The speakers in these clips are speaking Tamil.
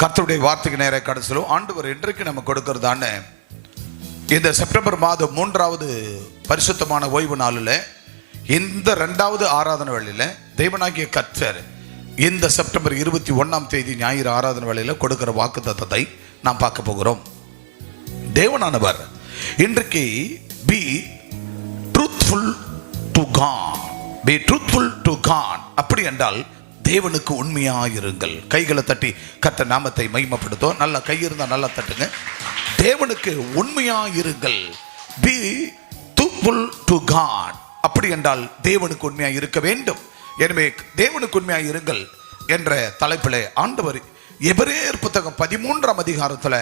கர்த்தருடைய வார்த்தைக்கு நேர கடசலும் ஆண்டவர் இன்றைக்கு நம்ம கொடுக்கிறதான இந்த செப்டம்பர் மாதம் 3வது பரிசுத்தமான ஓய்வு நாளில் இந்த 2வது ஆராதனை வேளையில தேவனாகிய கர்த்தர் இந்த செப்டம்பர் 21ஆம் தேதி ஞாயிறு ஆராதனை வேளையில கொடுக்கிற வாக்குத்தத்தத்தை நாம் பார்க்க போகிறோம். தேவனானவர் இன்றைக்கு be truthful to God, be truthful to God. அப்படி என்றால் தேவனுக்கு உண்மையாயிருங்கள். கைகளை தட்டி கர்த்தர் நாமத்தை மகிமைப்படுத்தும். நல்ல கை இருந்தால் நல்லா தட்டுங்க. தேவனுக்கு உண்மையாயிருங்கள். be truthful to God. அப்படி என்றால் தேவனுக்கு உண்மையாக இருக்க வேண்டும். எனவே தேவனுக்கு உண்மையாக இருங்கள் என்ற தலைப்பில் ஆண்டவர் எபிரேயர் புத்தகம் 13ஆம் அதிகாரத்தில்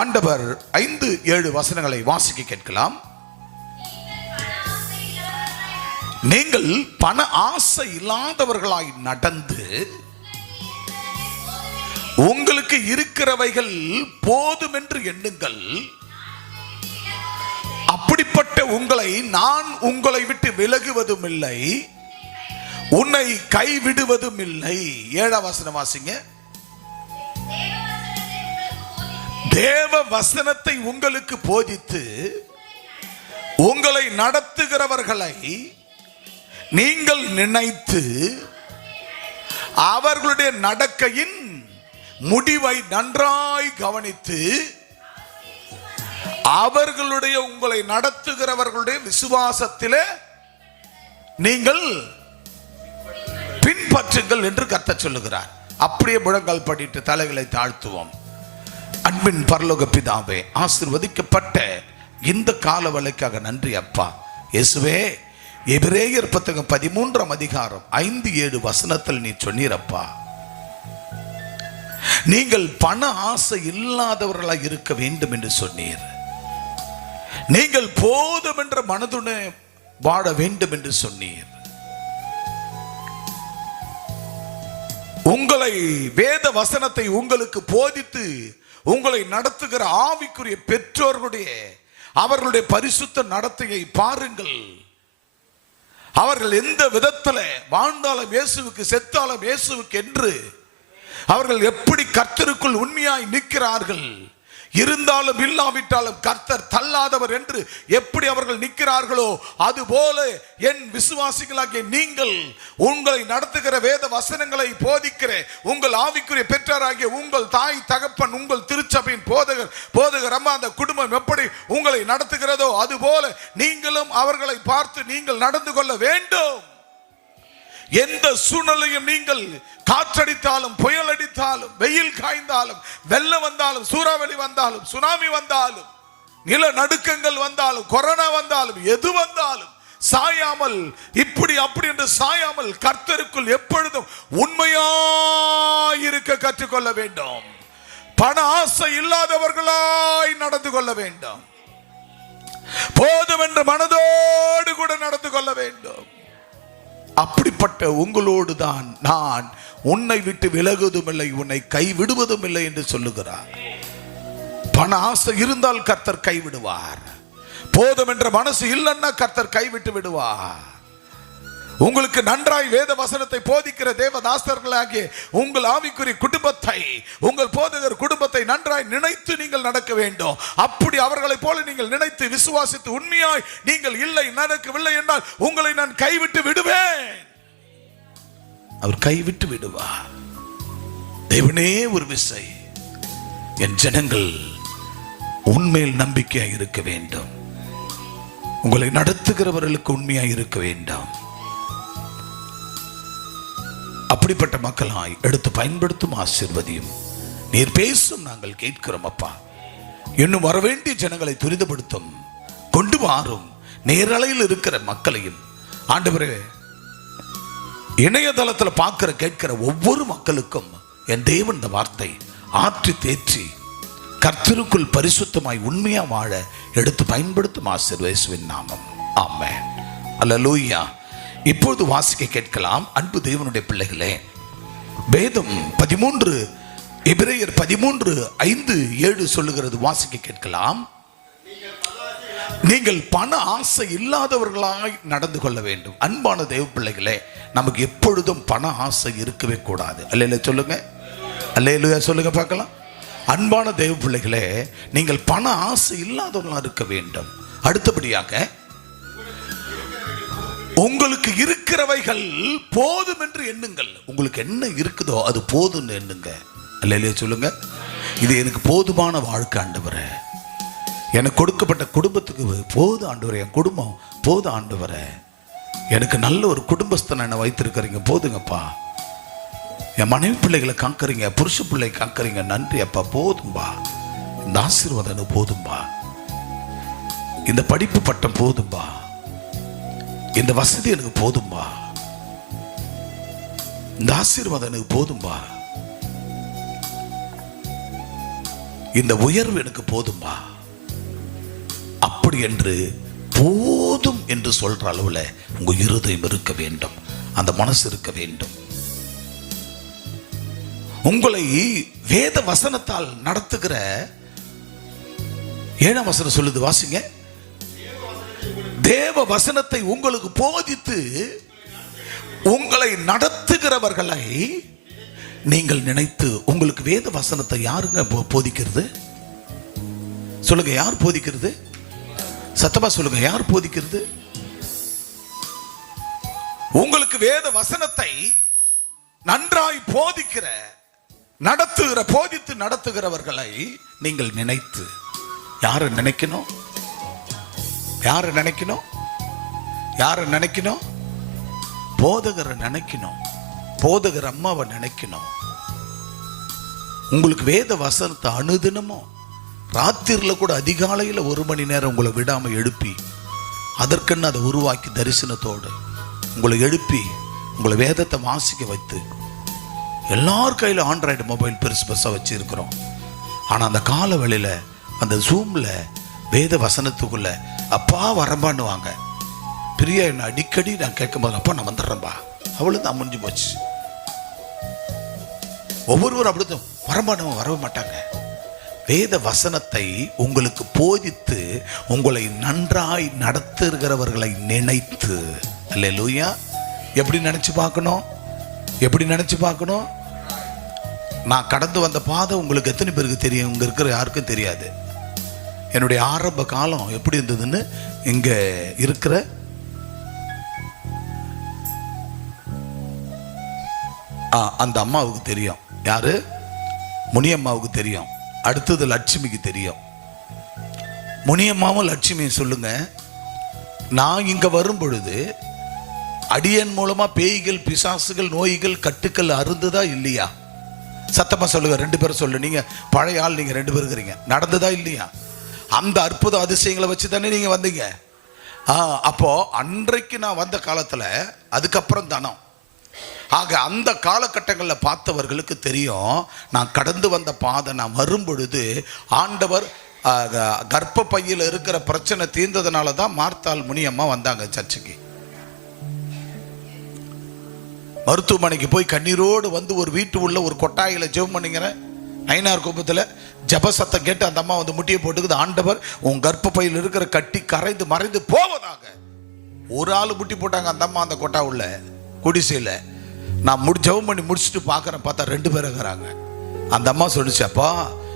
ஆண்டவர் 5-7 வசனங்களை வாசிக்க கேட்கலாம். நீங்கள் பண ஆசை இல்லாதவர்களாய் நடந்து உங்களுக்கு இருக்கிறவைகள் போதும் என்று எண்ணுங்கள். அப்படிப்பட்ட உங்களை நான் உங்களை விட்டு விலகுவதும் இல்லை, உன்னை கைவிடுவதும் இல்லை. 7ஆம் வசனம் வாசிங்க. தேவ வசனத்தை உங்களுக்கு போதித்து உங்களை நடத்துகிறவர்களை நீங்கள் நினைத்து அவர்களுடைய நடக்கையின் முடிவை நன்றாய் கவனித்து அவர்களுடைய உங்களை நடத்துகிறவர்களுடைய விசுவாசத்திலே நீங்கள் பின்பற்றுங்கள் என்று கர்த்தர் சொல்லுகிறார். அப்படியே முழங்கால் படிட்டு தலைகளை தாழ்த்துவோம். அன்பின் பரலோக பிதாவே, ஆசீர்வதிக்கப்பட்ட இந்த கால வேளைக்காக நன்றி அப்பா. இயேசுவே, எபிரேயர் புத்தகம் 13ஆம் அதிகாரம் 5-7 வசனத்தில் நீ சொன்னீரப்பா, நீங்கள் பண ஆசை இல்லாதவர்களாக இருக்க வேண்டும் என்று சொன்னீர். நீங்கள் போதும் என்ற மனதுடன் வாழ வேண்டும் என்று சொன்னீர். உங்களை வேத வசனத்தை உங்களுக்கு போதித்து உங்களை நடத்துகிற ஆவிக்குரிய பெற்றோர்களுடைய அவர்களுடைய பரிசுத்த நடத்தையை பாருங்கள். அவர்கள் எந்த விதத்தில் வாழ்ந்தாலும் இயேசுவுக்கு, செத்தாலும் இயேசுவுக்கு என்று அவர்கள் எப்படி கர்த்தருக்குள் உண்மையாய் நிற்கிறார்கள். இருந்தாலும் இல்லாவிட்டாலும் கர்த்தர் தள்ளாதவர் என்று எப்படி அவர்கள் நிற்கிறார்களோ அதுபோல என் விசுவாசிகளாகிய நீங்கள் உங்களை நடத்துகிற வேத வசனங்களை போதிக்கிற உங்கள் ஆவிக்குரிய பெற்றாராகிய உங்கள் தாய் தகப்பன், உங்கள் திருச்சபையின் போதகர் அம்மா, அந்த குடும்பம் எப்படி உங்களை நடத்துகிறதோ அதுபோல நீங்களும் அவர்களை பார்த்து நீங்கள் நடந்து கொள்ள வேண்டும். எந்த சூழ்நிலையும் நீங்கள் காற்றடித்தாலும், புயல் அடித்தாலும், வெயில் காய்ந்தாலும், வெள்ளம் வந்தாலும், சூறாவளி வந்தாலும், சுனாமி வந்தாலும், நில நடுக்கங்கள் வந்தாலும், கொரோனா வந்தாலும், எது வந்தாலும் சாயாமல், இப்படி அப்படி என்று சாயாமல் கர்த்தருக்குள் எப்பொழுதும் உண்மையாயிருக்க கற்றுக்கொள்ள வேண்டும். பண ஆசை இல்லாதவர்களாய் நடந்து கொள்ள வேண்டும். போதும் என்ற மனதோடு கூட நடந்து கொள்ள வேண்டும். அப்படிப்பட்ட உங்களோடு தான் நான் உன்னை விட்டு விலகுவதும் இல்லை, உன்னை கைவிடுவதும் இல்லை என்று சொல்லுகிறார். பண ஆசை இருந்தால் கர்த்தர் கைவிடுவார். போதும் என்ற மனசு இல்லைன்னா கர்த்தர் கைவிட்டு விடுவார். உங்களுக்கு நன்றாய் வேத வசனத்தை போதிக்கிற தேவதாசர்களாகிய உங்கள் ஆவிக்குரிய குடும்பத்தை, உங்கள் போதகர் குடும்பத்தை நன்றாய் நினைத்து நீங்கள் நடக்க வேண்டும். அப்படி அவர்களை போல நீங்கள் நினைத்து விசுவாசித்து உண்மையாய் நீங்கள் இல்லை, நடக்கவில்லை என்றால் உங்களை நான் கைவிட்டு விடுவேன். அவர் கைவிட்டு விடுவார். தேவனே ஒரு விசை என் ஜனங்கள் உண்மையில் நம்பிக்கையாய் இருக்க வேண்டும். உங்களை நடத்துகிறவர்களுக்கு உண்மையாய் இருக்க வேண்டும். அப்படிப்பட்ட மக்களாய் எடுத்து பயன்படுத்தும் ஆசீர்வதியும். நீர் பேசும், நாங்கள் கேட்கிறோம் அப்பா. இன்னும் வரவேண்டிய ஜனங்களை துரிதப்படுத்தும், கொண்டு வாரும். நேரலையில் இருக்கிற மக்களையும் ஆண்டவரே, இணையதளத்தில் பார்க்கிற கேட்கிற ஒவ்வொரு மக்களுக்கும் என் தேவன் இந்த வார்த்தை ஆற்றி தேற்றி கர்த்தருக்குள் பரிசுத்தமாய் உண்மையா வாழ எடுத்து பயன்படுத்தும் ஆசீர்வதியின் நாமம். ஆமென். அல்லேலூயா. இப்பொழுது வாசிக்க கேட்கலாம். அன்பு தேவனுடைய பிள்ளைகளே, வேதம் 13 எபிரேயர் 13:5-7 சொல்லுகிறது. வாசிக்க கேட்கலாம். நீங்கள் பண ஆசை இல்லாதவர்களாய் நடந்து கொள்ள வேண்டும். அன்பான தேவ பிள்ளைகளே, நமக்கு எப்பொழுதும் பண ஆசை இருக்கவே கூடாது. அல்ல சொல்லுங்க. அல்லேலூயா சொல்லுங்க பார்க்கலாம். அன்பான தேவ பிள்ளைகளே, நீங்கள் பண ஆசை இல்லாதவர்களாக இருக்க வேண்டும். அடுத்தபடியாக உங்களுக்கு இருக்கிறவைகள் போதும் என்று எண்ணுங்கள். உங்களுக்கு என்ன இருக்குதோ அது போதும்னு எண்ணுங்க. அல்லேலூயா சொல்லுங்க. இது எனக்கு போதுமான வாழ்க்கை ஆண்டவரே, எனக்கு கொடுக்கப்பட்ட குடும்பத்துக்கு போதும் ஆண்டவரே, என் குடும்பம் போதும் ஆண்டவரே, எனக்கு நல்ல ஒரு குடும்பஸ்தனை என்ன வைத்திருக்கிறீங்க, போதுங்கப்பா, என் மனைவி பிள்ளைகளை காக்கிறீங்க, புருஷ பிள்ளை காக்கிறீங்க, நன்றி அப்பா, போதும்பா, இந்த ஆசீர்வாதம் எனக்கு போதும்பா, இந்த படிப்பு பட்டம் போதும்பா, இந்த வசதி எனக்கு போதும்பா, இந்த ஆசீர்வாதம் எனக்கு போதும்பா, இந்த உயர்வு எனக்கு போதும்பா, அப்படி என்று போதும் என்று சொல்ற அளவுல உங்க இருதயம் இருக்க வேண்டும், அந்த மனசு இருக்க வேண்டும். உங்களை வேத வசனத்தால் நடத்துகிற 7ஆம் வசனம் சொல்லுது, வாசிங்க. தேவ வசனத்தை உங்களுக்கு போதித்து உங்களை நடத்துகிறவர்களை நீங்கள் நினைத்து. உங்களுக்கு வேத வசனத்தை யாருங்க போதிக்கிறது? சொல்லுங்க, யார் போதிக்கிறது? சத்தமா சொல்லுங்க, யார் போதிக்கிறது? உங்களுக்கு வேத வசனத்தை நன்றாய் போதிக்கிற போதித்து நடத்துகிறவர்களை நீங்கள் நினைத்து. யாரை நினைக்கணும்? யாரை நினைக்கணும்? யாரை நினைக்கணும்? போதகரை நினைக்கணும், போதகர் அம்மாவை நினைக்கணும். உங்களுக்கு வேத வசனத்தை அனுதினமும் ராத்திரில கூட அதிகாலையில் 1 மணி நேரம் உங்களை விடாம எழுப்பி, அதற்கென்னு அதை உருவாக்கி தரிசனத்தோடு உங்களை எழுப்பி உங்களை வேதத்தை வாசிக்க வைத்து. எல்லார் கையில் ஆண்ட்ராய்டு மொபைல் பெருசு பெருசாக வச்சு இருக்கிறோம். ஆனால் அந்த கால வேளையில் அந்த ஜூமில் வேத வசனத்துக்குள்ள அப்பா வரம்பான்னுவாங்க. பிரியா என்ன அடிக்கடி நான் கேட்கும்போது, அப்பா நான் வந்துடுறேன்பா, அவ்வளோதான், முடிஞ்சு போச்சு. ஒவ்வொருவரும் அப்படிதான் வரம்பானவங்க வரவே மாட்டாங்க. வேத வசனத்தை உங்களுக்கு போதித்து உங்களை நன்றாய் நடத்துகிறவர்களை நினைத்து. அல்லேலூயா. எப்படி நினைச்சு பார்க்கணும்? எப்படி நினைச்சு பார்க்கணும்? நான் கடந்து வந்த பாதை உங்களுக்கு எத்தனை பேருக்கு தெரியும்? இங்க இருக்கிற யாருக்கும் தெரியாது. என்னுடைய ஆரம்ப காலம் எப்படி இருந்ததுன்னு இங்க இருக்கிற அந்த அம்மாவுக்கு தெரியும். யாரு? முனியம்மாவுக்கு தெரியும். அடுத்தது லட்சுமிக்கு தெரியும். முனியம்மாவும் லட்சுமியும் சொல்லுங்க, நான் இங்க வரும் பொழுது அடியன் மூலமா பேய்கள், பிசாசுகள், நோய்கள், கட்டுக்கள் அருந்துதா இல்லையா? சத்தமா சொல்லுங்க, 2 பேரும் சொல்லு. நீங்க பழைய ஆள், நீங்க 2 பேரும் இருக்கிறீங்க. நடந்ததா இல்லையா? அந்த அற்புத அதிசயங்களை வச்சு தானே நீங்க வந்தீங்க. அப்போ அன்றைக்கு நான் வந்த காலத்துல அதுக்கப்புறம் தானோ. ஆக அந்த காலகட்டங்களில் பார்த்தவர்களுக்கு தெரியும், நான் கடந்து வந்த பாதை. நான் வரும் பொழுது ஆண்டவர் கர்ப்ப பையில் இருக்கிற பிரச்சனை தீர்ந்ததுனால தான் மார்த்தாள் முனியம்மா வந்தாங்க சர்ச்சுக்கு. மருத்துவமனைக்கு போய் கண்ணீரோடு வந்து ஒரு வீட்டு உள்ள ஒரு கொட்டாயில ஜெபம் பண்ணிங்கிற நயினார் குப்பத்தில் ஜப சத்தம் கேட்டு அந்த அம்மா வந்து முட்டியை போட்டுக்குது, ஆண்டவர் உன் கர்ப்ப பையில் இருக்கிற கட்டி கரைந்து மறைந்து போவதாக. ஒரு ஆள் முட்டி போட்டாங்க அந்த அம்மா அந்த கொட்டா உள்ள குடிசையில். நான் ஜெபம் பண்ணி முடிச்சுட்டு பார்க்குறேன், பார்த்தா 2 பேர் இருக்கிறாங்க. அந்த அம்மா சொல்லிச்சு, அப்பா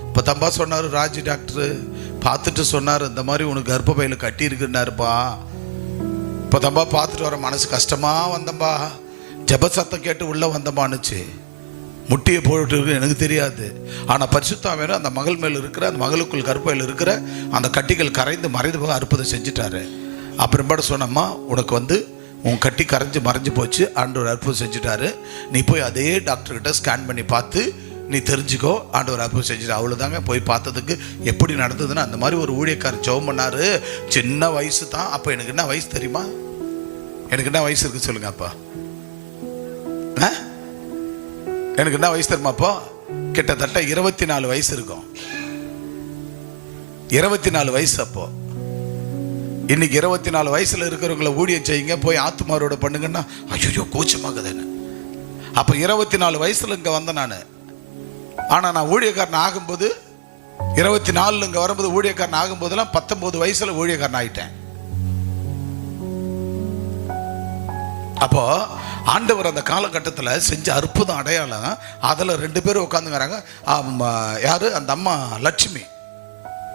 இப்போ தம்பா சொன்னார், ராஜி டாக்டரு பார்த்துட்டு சொன்னார், இந்த மாதிரி உனக்கு கர்ப்ப பையில் கட்டி இருக்குன்னாருப்பா. இப்போ தம்பா பார்த்துட்டு வர மனசு கஷ்டமாக வந்தம்பா, ஜப சத்தம் கேட்டு உள்ளே வந்தமானுச்சு. முட்டியை போட்டு எனக்கு தெரியாது. ஆனால் பரிசுத்தாவியானவர் அந்த மகள் மேல் இருக்கிற, அந்த மகளுக்குள் கர்ப்பையில் இருக்கிற அந்த கட்டிகள் கரைந்து மறைந்து போக அற்புதம் செஞ்சுட்டாரு. அப்புறம்பாட சொன்னம்மா, உனக்கு வந்து உன் கட்டி கரைஞ்சி மறைஞ்சு போச்சு, ஆண்டவர் அற்புதம் செஞ்சுட்டாரு. நீ போய் அதே டாக்டர்கிட்ட ஸ்கேன் பண்ணி பார்த்து நீ தெரிஞ்சுக்கோ, ஆண்டவர் அற்புதம் செஞ்சுட்டு. அவ்வளோதாங்க. போய் பார்த்ததுக்கு எப்படி நடந்ததுன்னா, அந்த மாதிரி ஒரு ஊழியக்காரர் ஜெபம் பண்ணாரு. சின்ன வயசு தான். அப்போ எனக்கு என்ன வயசு தெரியுமா? எனக்கு என்ன வயசு இருக்கு சொல்லுங்க அப்பா? எனக்கு என்ன வயசு தெரியுமா? அப்போ கிட்டத்தட்ட 24 வயசு இருக்கும். 24 வயசு. அப்போ இன்னைக்கு 24 வயசுல இருக்கிறவங்களை ஊழியம் செய்யுங்க, போய் ஆத்துமாரோட பண்ணுங்கன்னா ஐயோ கூச்சமாகுதுன்னு. அப்ப 24 வயசுல இங்க வந்தேன் நான். ஆனா நான் ஊழியக்காரன் ஆகும்போது 24 இங்க வரும்போது ஊழியக்காரன் ஆகும்போதெல்லாம் 19 வயசுல ஊழியக்காரன் ஆயிட்டேன். அப்போ ஆண்டவர் அந்த காலகட்டத்தில் செஞ்ச அற்புதம் அடையாளம். அதில் 2 பேரும் உட்காந்துங்கிறாங்க. யாரு? அந்த அம்மா லட்சுமி.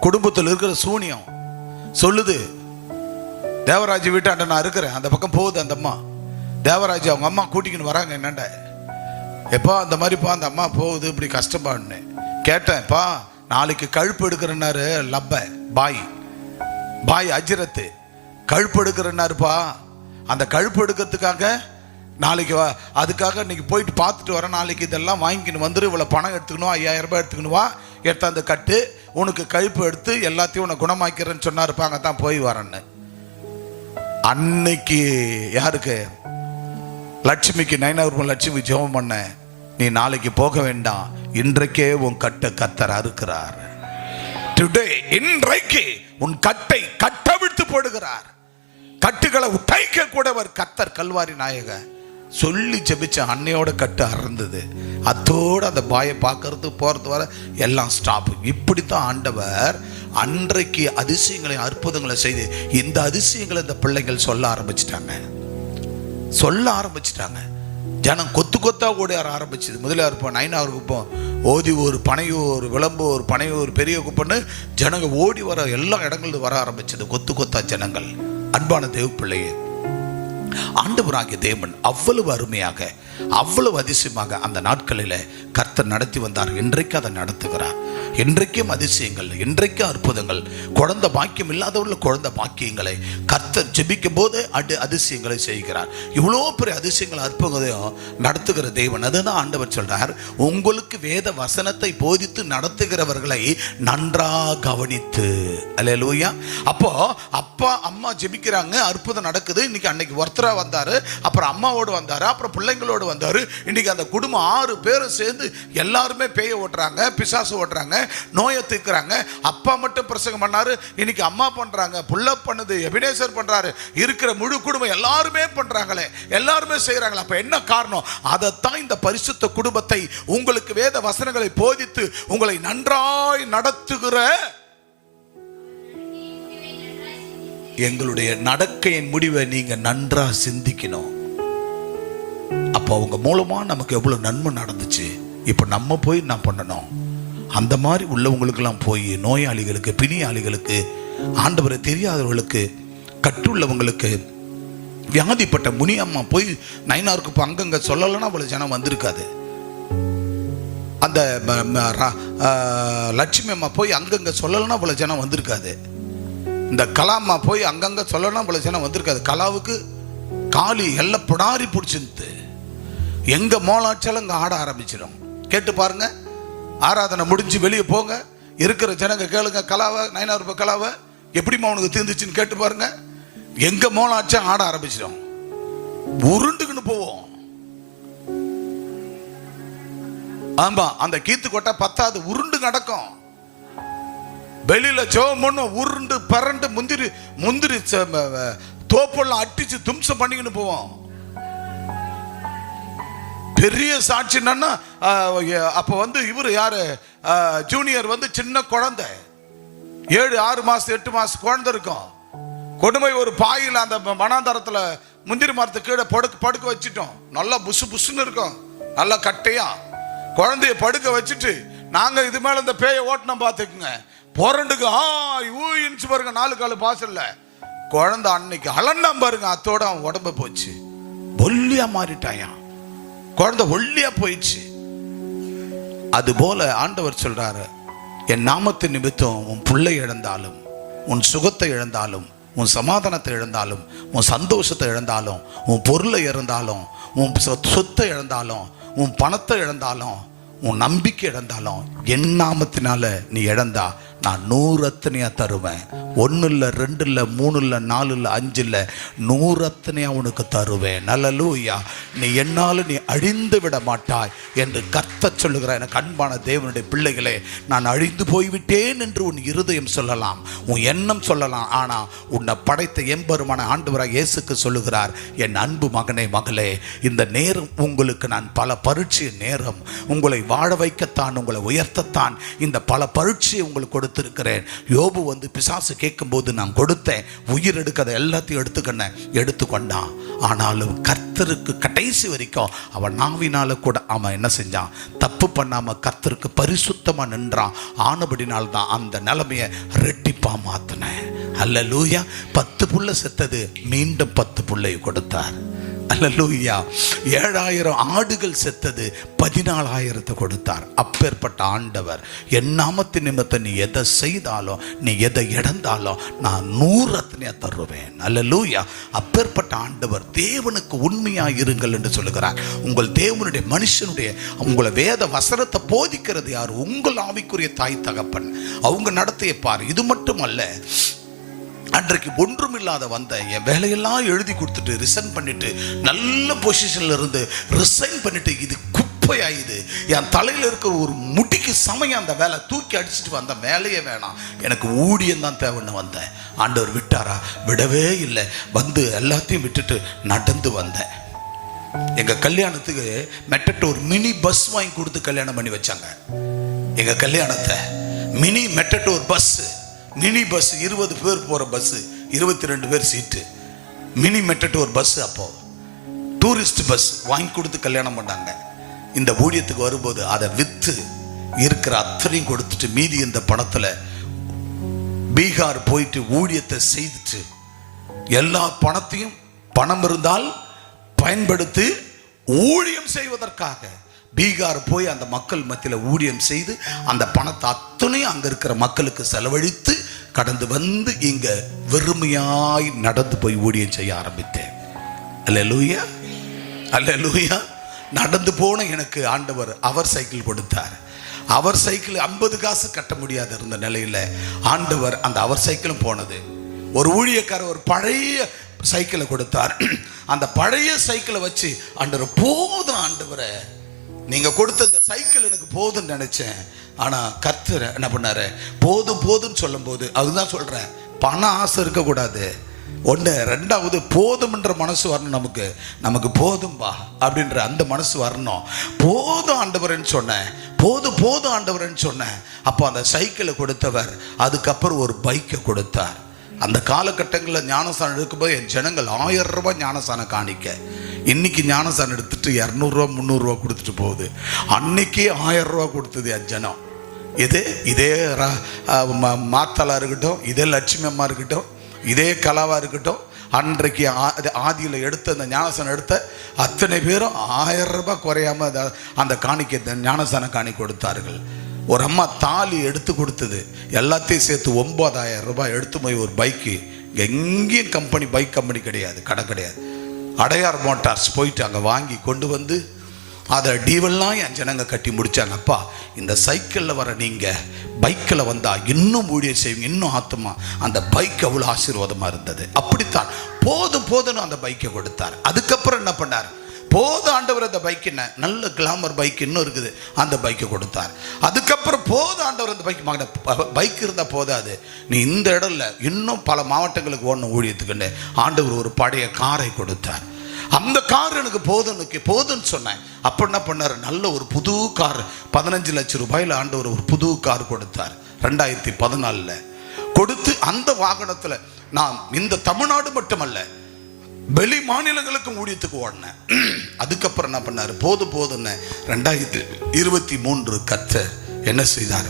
குடும்பத்தில் இருக்கிற சூனியம் சொல்லுது, தேவராஜ் வீட்டாண்ட நான் இருக்கிறேன். அந்த பக்கம் போகுது அந்த அம்மா. தேவராஜ் அவங்க அம்மா கூட்டிக்கின்னு வராங்க. என்னண்ட எப்பா அந்த மாதிரிப்பா அந்த அம்மா போகுது, இப்படி கஷ்டப்பாடுன்னு கேட்டேன்ப்பா. நாளைக்கு கழுப்பு எடுக்கிறன்னாரு லப்ப பாய் அஜிரத்து கழுப்பு எடுக்கிறன்னாருப்பா. அந்த கழுப்பு எடுக்கிறதுக்காக நாளைக்கு அதுக்காக இன்னைக்கு போயிட்டு பார்த்துட்டு வரேன். நாளைக்கு இதெல்லாம் வாங்கிக்கின்னு வந்துரு, இவ்வளோ பணம் எடுத்துக்கணும், 5000 ரூபாய் எடுத்துக்கணும், வா எடுத்தாந்து கட்டு, உனக்கு கழுப்பு எடுத்து எல்லாத்தையும் உன்னை குணமாக்கிறேன்னு சொன்னாருப்பாங்க. தான் போய் வரேன்னு. அன்னைக்கு யாருக்கு? லட்சுமிக்கு, 9 லட்சுமி ஜெபம் பண்ண, நீ நாளைக்கு போக வேண்டாம், இன்றைக்கே உன் கட்டை கர்த்தர் அறுக்கிறார். டுடே, இன்றைக்கு உன் கட்டை கட்டவிழ்த்து போடுகிறார். கட்டுகளை உடைக்க கூட கர்த்தர் கல்வாரி நாயக சொல்லி ஜெபிச்ச அன்னையோட கட்டு அறந்தது. அத்தோடு அந்த பாயை பார்க்கறது போறது வர எல்லாம் ஸ்டாப். இப்படித்தான் ஆண்டவர் அன்றைக்கு அதிசயங்களை அற்புதங்களை செய்து இந்த அதிசயங்களை இந்த பிள்ளைகள் சொல்ல ஆரம்பிச்சிட்டாங்க. ஜனம் கொத்து கொத்தா ஓடி ஆரம்பிச்சது. முதல்ல இருப்போம் நைனாவூர் குப்பம், ஓதிவூர், பனையூர், விளம்பூர், பனையூர், பெரிய குப்பம்னு ஜனங்க ஓடி வர எல்லா இடங்களும் வர ஆரம்பிச்சது. கொத்து கொத்தா ஜனங்கள். அன்பான தேவ பிள்ளையே, ஆண்டவராகிய தேவன் அவ்வளவு அருமையாக, அவ்வளவு அதிசயமாக அந்த நாட்களில் கர்த்தர் நடத்தி வந்தார். இன்றைக்கு அதை நடத்துகிறார். இன்றைக்கும் அதிசயங்கள், இன்றைக்கும் அற்புதங்கள். குழந்தை பாக்கியம் இல்லாதவர்கள் குழந்தை பாக்கியங்களை கர்த்தர் ஜெபிக்கும் போது அதிசயங்களை செய்கிறார். இவ்வளோ பெரிய அதிசயங்கள் அற்புதம் நடத்துகிற தேவன். அதுதான் ஆண்டவர் சொல்றார், உங்களுக்கு வேத வசனத்தை போதித்து நடத்துகிறவர்களை நன்றாக கவனித்து. அல்லேலூயா. அப்போ அப்பா அம்மா ஜெபிக்கிறாங்க, அற்புதம் நடக்குது. இன்னைக்கு அன்னைக்கு ஒருத்தரா வந்தாரு, அப்புறம் அம்மாவோடு வந்தாரு, அப்புறம் பிள்ளைங்களோடு வந்தாரு. இன்னைக்கு அந்த குடும்பம் 6 பேரும் சேர்ந்து எல்லாருமே பேய ஓட்டுறாங்க, பிசாசு ஓட்டுறாங்க, நோயை தீர்க்கிறாங்க. அப்பா மட்டும் பிரசங்கம் பண்ணாரு, இன்னைக்கு அம்மா பண்றாங்க, புள்ள பண்ணுது, எபினேசர் பண்றாரு, இருக்கிற முழு குடும்பம் எல்லாருமே பண்றாங்களே, எல்லாருமே செய்யறாங்களே. அப்ப என்ன காரணம்? அதைத்தான் இந்த பரிசுத்த குடும்பத்தை உங்களுக்கு வேத வசனங்களை போதித்து உங்களை நன்றாய் நடத்துகிற எங்களுடைய நடக்கையின் முடிவை நீங்க நன்றா சிந்திக்கணும். அப்போ அவங்க மூலமா நமக்கு எவ்வளவு நன்மை நடந்துச்சு. இப்ப நம்ம போய் என்ன பண்ணணும்? அந்த மாதிரி உள்ளவங்களுக்கெல்லாம் போய் நோயாளிகளுக்கு, பிணியாளிகளுக்கு, ஆண்டவரை தெரியாதவர்களுக்கு, கற்றுள்ளவங்களுக்கு, வியாதிப்பட்ட முனியம்மா போய் நைனாருக்கு இப்போ அங்கங்க சொல்லலைன்னா அவ்வளவு ஜனம் வந்திருக்காது. அந்த லட்சுமி அம்மா போய் அங்கங்க சொல்லலைன்னா அவ்வளவு ஜனம் வந்திருக்காது. இந்த கலாம்மா போய் அங்கங்க சொல்லலைன்னா அவ்வளவு ஜனம் வந்திருக்காது. கலாவுக்கு காலி எல்லாம் புடாரி பிடிச்சிருந்து எங்க மோளாச்சாலும் அங்க ஆட ஆரம்பிச்சிடும். கேட்டு பாருங்க, ஆராதனை முடிஞ்சு வெளியே போங்க, இருக்கிற ஜனங்க கேளுங்க, கலாவை 900 ரூபாய் கலாவை எப்படிமா உனக்கு தீர்ந்துச்சுன்னு கேட்டு பாருங்க. எங்க மோளாச்சா ஆட ஆரம்பிச்சிடும், உருண்டுக்குன்னு போவோம். ஆமா, அந்த கீத்து கொட்டை பத்தாது, உருண்டு நடக்கும். வெளியில ஜெபம் பண்ணும், உருண்டு பரண்டு முந்திரி தோப்பெல்லாம் அட்டிச்சு தும்சம் பண்ணிக்கின்னு போவோம். பெரிய சாட்சி என்னன்னா, அப்ப இவரு யாரு, ஜூனியர் சின்ன குழந்தை, 7, 6 மாசம் 8 மாசம் குழந்தை இருக்கும். கொடுமை ஒரு பாயில் அந்த மனாந்தரத்துல முந்திரி மரத்து கீழே படுக்க வச்சுட்டோம். நல்லா புசு புசுன்னு இருக்கும், நல்லா கட்டையா குழந்தைய படுக்க வச்சுட்டு நாங்க இது மேல இந்த பேயை ஓட்டணும் பாத்துக்குங்க. புரண்டுக்கு ஊயின்னு பாருங்க, 4 காலு பாசல்ல குழந்தை அன்னைக்கு அலண்டாம் பாருங்க. அத்தோட அவன் உடம்பு போச்சு, ஒல்லியா மாறிட்டாயா, குழந்தை ஒல்லியா போயிடுச்சு. அது போல ஆண்டவர் சொல்றாரு, என் நாமத்து நிமித்தம் உன் பிள்ளை இழந்தாலும், உன் சுகத்தை இழந்தாலும், உன் சமாதானத்தை இழந்தாலும், உன் சந்தோஷத்தை இழந்தாலும், உன் பொருளை இழந்தாலும், உன் சொத்தை இழந்தாலும், உன் பணத்தை இழந்தாலும், உன் நம்பிக்கை இழந்தாலும், என் நாமத்தினால நீ இழந்தா நான் 100 அத்தனையா தருவேன். 1 இல்லை, 2 இல்லை, 3 இல்லை, 4 இல்லை, 5 இல்லை, 100 அத்தனையா உனக்கு தருவேன். அல்லேலூயா. நீ என்னாலும் நீ அழிந்து விட மாட்டாய் என்று கர்த்தர் சொல்லுகிறார். எனக்கு அன்பான தேவனுடைய பிள்ளைகளே, நான் அழிந்து போய்விட்டேன் என்று உன் இருதயம் சொல்லலாம், உன் எண்ணம் சொல்லலாம். ஆனா உன்னை படைத்த எம்பெருமான ஆண்டவராக இயேசுக்கு சொல்லுகிறார், என் அன்பு மகனே மகளே, இந்த நேரம் உங்களுக்கு நான் பல பரீட்சை நேரம், உங்களை வாழ வைக்கத்தான், உங்களை உயர்த்தத்தான் இந்த பல பரீட்சையை உங்களுக்கு கொடுத்திருக்கிறேன். யோபு வந்து பிசாசு கேட்கும்போது நான் கொடுத்தேன், உயிர் எடுக்காத எல்லாத்தையும் எடுத்துக்கொண்டான். ஆனாலும் கர்த்தருக்கு கடைசி வரைக்கும் அவன் நாவினால கூட அவன் என்ன செஞ்சான், தப்பு பண்ணாம கர்த்தருக்கு பரிசுத்தமா நின்றான். ஆனபடினால் தான் அந்த நிலைமையை ரெட்டிப்பா மாத்தினேன். அல்லேலூயா. 10 புள்ள செத்தது, மீண்டும் 10 புள்ளையை கொடுத்தார். அல்லேலூயா. 7000 ஆடுகள் செத்தது, 14,000 கொடுத்தார். அப்பேற்பட்ட ஆண்டவர், என் நாமத்தின் நிமித்தம் நீ எதை செய்தாலும், நீ எதை இழந்தாலும் நான் 100 தருவேன். அல்லேலூயா. அப்பேற்பட்ட ஆண்டவர். தேவனுக்கு உண்மையாக இருங்கள் என்று சொல்லுகிறார். உங்கள் தேவனுடைய மனுஷனுடைய உங்களை வேத வசனத்தை போதிக்கிறது யார்? உங்கள் ஆவிக்குரிய தாய் தகப்பன். அவங்க நடத்தையை பாரு. இது மட்டுமல்ல, அன்றைக்கு ஒன்றும் இல்லாத வந்த என் வேலையெல்லாம் எழுதி கொடுத்துட்டு ரிசைன் பண்ணிட்டு, நல்ல பொசிஷன்ல இருந்து ரிசைன் பண்ணிட்டு, இது குப்பையாயுது, என் தலையில இருக்கிற ஒரு முடிக்கு சமயம் அந்த வேலை தூக்கி அடிச்சுட்டு வந்த வேலையே வேணாம், எனக்கு ஊழியம் தான் தேவைன்னு வந்தேன். ஆண்டவர் விட்டாரா? விடவே இல்லை. வந்து எல்லாத்தையும் விட்டுட்டு நடந்து வந்தேன். எங்க கல்யாணத்துக்கு மெட்டட்டோர் மினி பஸ் வாங்கி கொடுத்து கல்யாணம் பண்ணி வச்சாங்க. எங்க கல்யாணத்தை மினி மெட்டட்டோர் பஸ், மினி பஸ், 20 பேர் போற பஸ், 22 பேர் சீட்டு, மினி மெட்டட்டோர் பஸ். அப்போ டூரிஸ்ட் பஸ் வாங்கி கொடுத்து கல்யாணம் பண்ணாங்க. இந்த ஊழியத்துக்கு வரும்போது அதை வித்து இருக்கிற அத்தனையும் கொடுத்துட்டு மீதி இந்த பணத்துல பீகார் போயிட்டு ஊழியத்தை செய்துட்டு, எல்லா பணத்தையும் பணம் இருந்தால் பயன்படுத்தி ஊழியம் செய்வதற்காக பீகார் போய் அந்த மக்கள் மத்தியில் ஊழியம் செய்து அந்த பணத்தை அத்தனையும் அங்க இருக்கிற மக்களுக்கு செலவழித்து கடந்து வந்து இங்க வெறுமையாய் நடந்து போய் ஊழியம் செய்ய ஆரம்பித்தேன். அல்லேலூயா, அல்லேலூயா. நடந்து போன எனக்கு ஆண்டவர் அவர் சைக்கிள் கொடுத்தார். அவர் சைக்கிள் 50 காசு கட்ட முடியாத இருந்த நிலையில ஆண்டவர் அந்த அவர் சைக்கிளும் போனது. ஒரு ஊழியக்காரர் ஒரு பழைய சைக்கிளை கொடுத்தார். அந்த பழைய சைக்கிளை வச்சு ஆண்டவர், போதும் ஆண்டவரை, நீங்க கொடுத்த இந்த சைக்கிள் எனக்கு போதும்னு நினைச்சேன். ஆனா கர்த்தர் என்ன பண்ணாரு, போதும் போதும்னு சொல்லும் போது, அதுதான் சொல்றேன், பண ஆசை இருக்கக்கூடாது. ஒன்று. ரெண்டாவது, போதும்ன்ற மனசு வரணும். நமக்கு போதும்பா அப்படின்ற அந்த மனசு வரணும். போதும் ஆண்டவர்ன்னு சொன்னேன், போதும் ஆண்டவர்ன்னு சொன்னேன். அப்போ அந்த சைக்கிளை கொடுத்தவர் அதுக்கப்புறம் ஒரு பைக்கை கொடுத்தார். அந்த காலகட்டங்களில் ஞானஸ்தானம் எடுக்கும்போது என் ஜனங்கள் 1000 ரூபாய் ஞானஸ்தானம் காணிக்க. இன்னைக்கு ஞானஸ்தானம் எடுத்துட்டு 200 ரூபா 300 ரூபா கொடுத்துட்டு போகுது. அன்னைக்கே 1000 ரூபா கொடுத்தது என் ஜனம். இதே மாத்தலா இருக்கட்டும், இதே லட்சுமி அம்மா இருக்கட்டும், இதே கலாவா இருக்கட்டும், அன்றைக்கு ஆதியில் எடுத்த அந்த ஞானஸ்தானம் எடுத்த அத்தனை பேரும் 1000 ரூபாய் குறையாம அந்த காணிக்கை ஞானஸ்தானம் காணி கொடுத்தார்கள். ஒரு அம்மா தாலி எடுத்து கொடுத்தது எல்லாத்தையும் சேர்த்து 9,000 ரூபாய் எடுத்து போய் ஒரு பைக்கு, எங்கேயும் கம்பெனி, பைக் கம்பெனி கிடையாது, கடை கிடையாது, அடையார் மோட்டார்ஸ் போயிட்டு அங்கே வாங்கி கொண்டு வந்து அதை டீவெல்லாம் என் ஜனங்க கட்டி முடிச்சாங்க. அப்பா, இந்த சைக்கிளில் வர நீங்கள் பைக்கில் வந்தால் இன்னும் ஊழியம் செய்வீங்க, இன்னும் ஆத்மா. அந்த பைக் அவ்வளோ ஆசீர்வாதமாக இருந்தது. அப்படித்தான் போதும்னு அந்த பைக்கை கொடுத்தார். அதுக்கப்புறம் என்ன பண்ணார், போதும் ஆண்டவர், அந்த பைக் என்ன நல்ல கிளாமர் பைக் இன்னும் இருக்குது, அந்த பைக்கை கொடுத்தார். அதுக்கப்புறம் போதும் ஆண்டவர், அந்த பைக் இருந்தால் போதாது, நீ இந்த இடம் இல்லை, இன்னும் பல மாவட்டங்களுக்கு ஓடணும் ஊழியத்துக்குன்னு ஆண்டவர் ஒரு பழைய காரை கொடுத்தார். அந்த கார் எனக்கு போதும்னு சொன்னேன். அப்போ என்ன பண்ணார், நல்ல ஒரு புது கார், 15 லட்சம் ரூபாயில் ஆண்டவர் ஒரு புது கார் கொடுத்தார். 2014 கொடுத்து அந்த வாகனத்தில் நான் இந்த தமிழ்நாடு மட்டுமல்ல, வெளி மாநிலங்களுக்கும் ஊழியத்துக்கு ஓடினேன். அதுக்கப்புறம் என்ன பண்ணாரு, போதும்னு 2023 கர்த்தர் என்ன செய்தார்,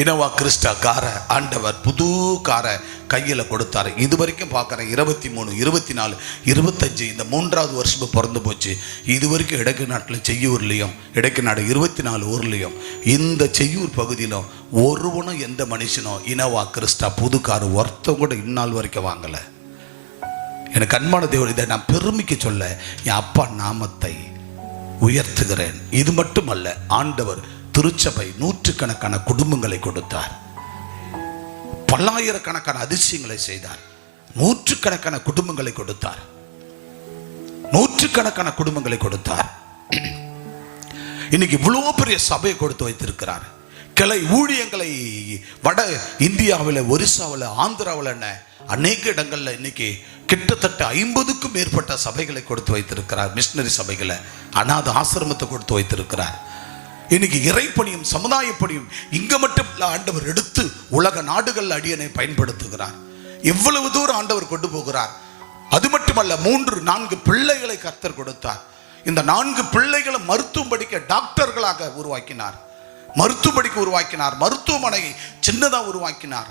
இனோவா கிறிஸ்டா காரை ஆண்டவர் புது காரை கையில் கொடுத்தாரு. இது வரைக்கும் பார்க்குறேன் 23, 24, 25 இந்த 3வது வருஷம் பிறந்து போச்சு. இது வரைக்கும் இடக்கு நாட்டில் செய்யூர்லையும், இடக்கு நாடு 24 ஊர்லையும், இந்த செய்யூர் பகுதியிலும் ஒருவனும் எந்த மனுஷனும் இனோவா கிறிஸ்டா புது கார் ஒருத்தம் கூட இந்நாள் வரைக்கும் வாங்கலை. எனக்கு அன்பான தேவன், இதை நான் பெருமைக்கு சொல்ல என் அப்பா நாமத்தை உயர்த்துகிறேன். இது மட்டுமல்ல, ஆண்டவர் திருச்சபை 100கணக்கான குடும்பங்களை கொடுத்தார், பல்லாயிரக்கணக்கான அதிசயங்களை செய்தார், 100கணக்கான குடும்பங்களை கொடுத்தார், 100கணக்கான குடும்பங்களை கொடுத்தார். இன்னைக்கு இவ்வளவு பெரிய சபையை கொடுத்து வைத்திருக்கிறார். கிளை ஊழியங்களை வட இந்தியாவில், ஒரிசாவில், ஆந்திராவில், என்ன அநேக இடங்கள்ல இன்னைக்கு கிட்டத்தட்ட 50க்கும் மேற்பட்ட சபைகளை கொடுத்து வைத்திருக்கிறார். மிஷனரி சபைகளை, அநாத ஆசிரமத்தை கொடுத்து வைத்திருக்கிறார். இன்னைக்கு இறைப்பணியும் சமுதாய பணியும் இங்க மட்டும் ஆண்டவர் எடுத்து உலக நாடுகள் அடியனை பயன்படுத்துகிறார். எவ்வளவு தூரம் ஆண்டவர் கொண்டு போகிறார். அது மட்டுமல்ல, 3-4 பிள்ளைகளை கர்த்தர் கொடுத்தார். இந்த 4 பிள்ளைகளை மருத்துவம் படிக்க டாக்டர்களாக உருவாக்கினார், மருத்துவம் படிக்க உருவாக்கினார், மருத்துவமனையை சின்னதா உருவாக்கினார்.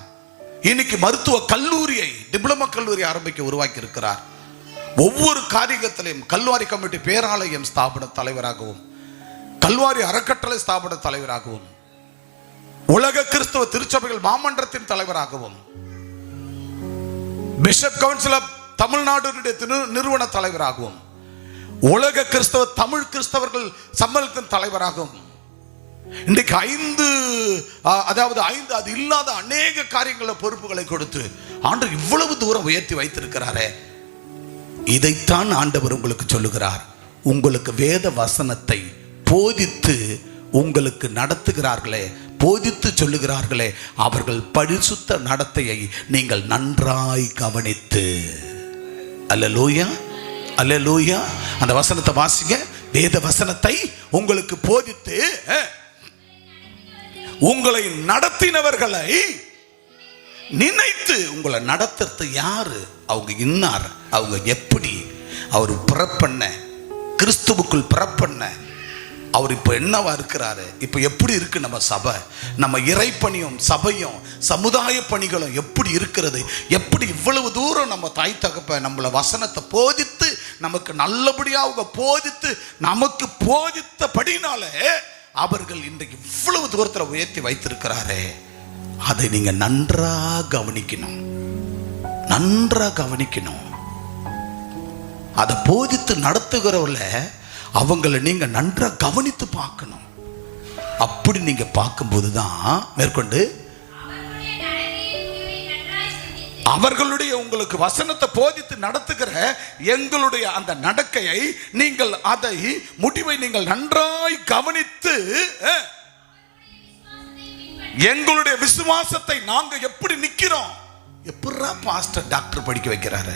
இன்னைக்கு மருத்துவ கல்லூரியை, டிப்ளமா கல்லூரி ஆரம்பிக்க உருவாக்கி இருக்கிறார். ஒவ்வொரு காரியத்திலையும் கல்வாரி கமிட்டி பேராலயம் ஸ்தாபன தலைவராகவும், கல்வாரி அறக்கட்டளை ஸ்தாபன தலைவராகவும், உலக கிறிஸ்தவ திருச்சபைகள் மாமன்றத்தின் தலைவராகவும், பிஷப் கவுன்சில் ஆஃப் தமிழ்நாடு நிறுவன தலைவராகவும், உலக கிறிஸ்தவ தமிழ் கிறிஸ்தவர்கள் சம்மேளனத்தின் தலைவராகவும், இன்றைக்கு 5 அது இல்லாத அநேக காரியங்கள பொறுப்புகளை கொடுத்து ஆண்டவர் இவ்வளவு தூரம் உயர்த்தி வைத்திருக்கிறாரே. இதைத்தான் ஆண்டவர் உங்களுக்கு சொல்லுகிறார். உங்களுக்கு வேத வசனத்தை போதித்து உங்களுக்கு நடத்துகிறார்களே, போதித்து சொல்லுகிறார்களே, அவர்கள் பரிசுத்த நடத்தையை நீங்கள் நன்றாய் கவனித்து. அல்லேலூயா, அல்லேலூயா. அந்த வசனத்தை வாசிங்க. வேத வசனத்தை உங்களுக்கு போதித்து உங்களை நடத்தினவர்களை நினைத்து. உங்களை நடத்துறது யாரு? அவங்க இன்னார், அவங்க எப்படி, அவர் பிறப்பண்ண, கிறிஸ்துவுக்குள் பிறப்பண்ண, அவர் இப்ப என்னவா இருக்கிறாரு, இப்ப எப்படி இருக்கு நம்ம சபை, நம்ம இறைப்பணியும் சபையும் சமுதாய பணிகளும் எப்படி இருக்கிறது, எப்படி இவ்வளவு தூரம் நம்ம தாய் தகப்ப நம்மள வசனத்தை போதித்து நமக்கு நல்லபடியா அவங்க போதித்து நமக்கு போதித்தபடினாலே அவர்கள் இன்றைக்கு இவ்வளவு தூரத்தில் உயர்த்தி வைத்திருக்கிறாரே. அதை நீங்க நன்றா கவனிக்கணும், நன்றா கவனிக்கணும். அதை போதித்து நடத்துகிறவர்கள அவங்களை நீங்க நன்றா கவனித்து பார்க்கணும். அப்படி நீங்க பார்க்கும்போது தான் மேற்கொண்டு அவர்களுடைய உங்களுக்கு வசனத்தை போதித்து நடத்துகிற எங்களுடைய அந்த நடக்கையை நீங்கள், அதை முடிவை நீங்கள் நன்றாய் கவனித்து எங்களுடைய விசுவாசத்தை நாங்க எப்படி நிக்கிறோம். எப்படா பாஸ்டர் டாக்டர் படிக்க வைக்கிறாரு,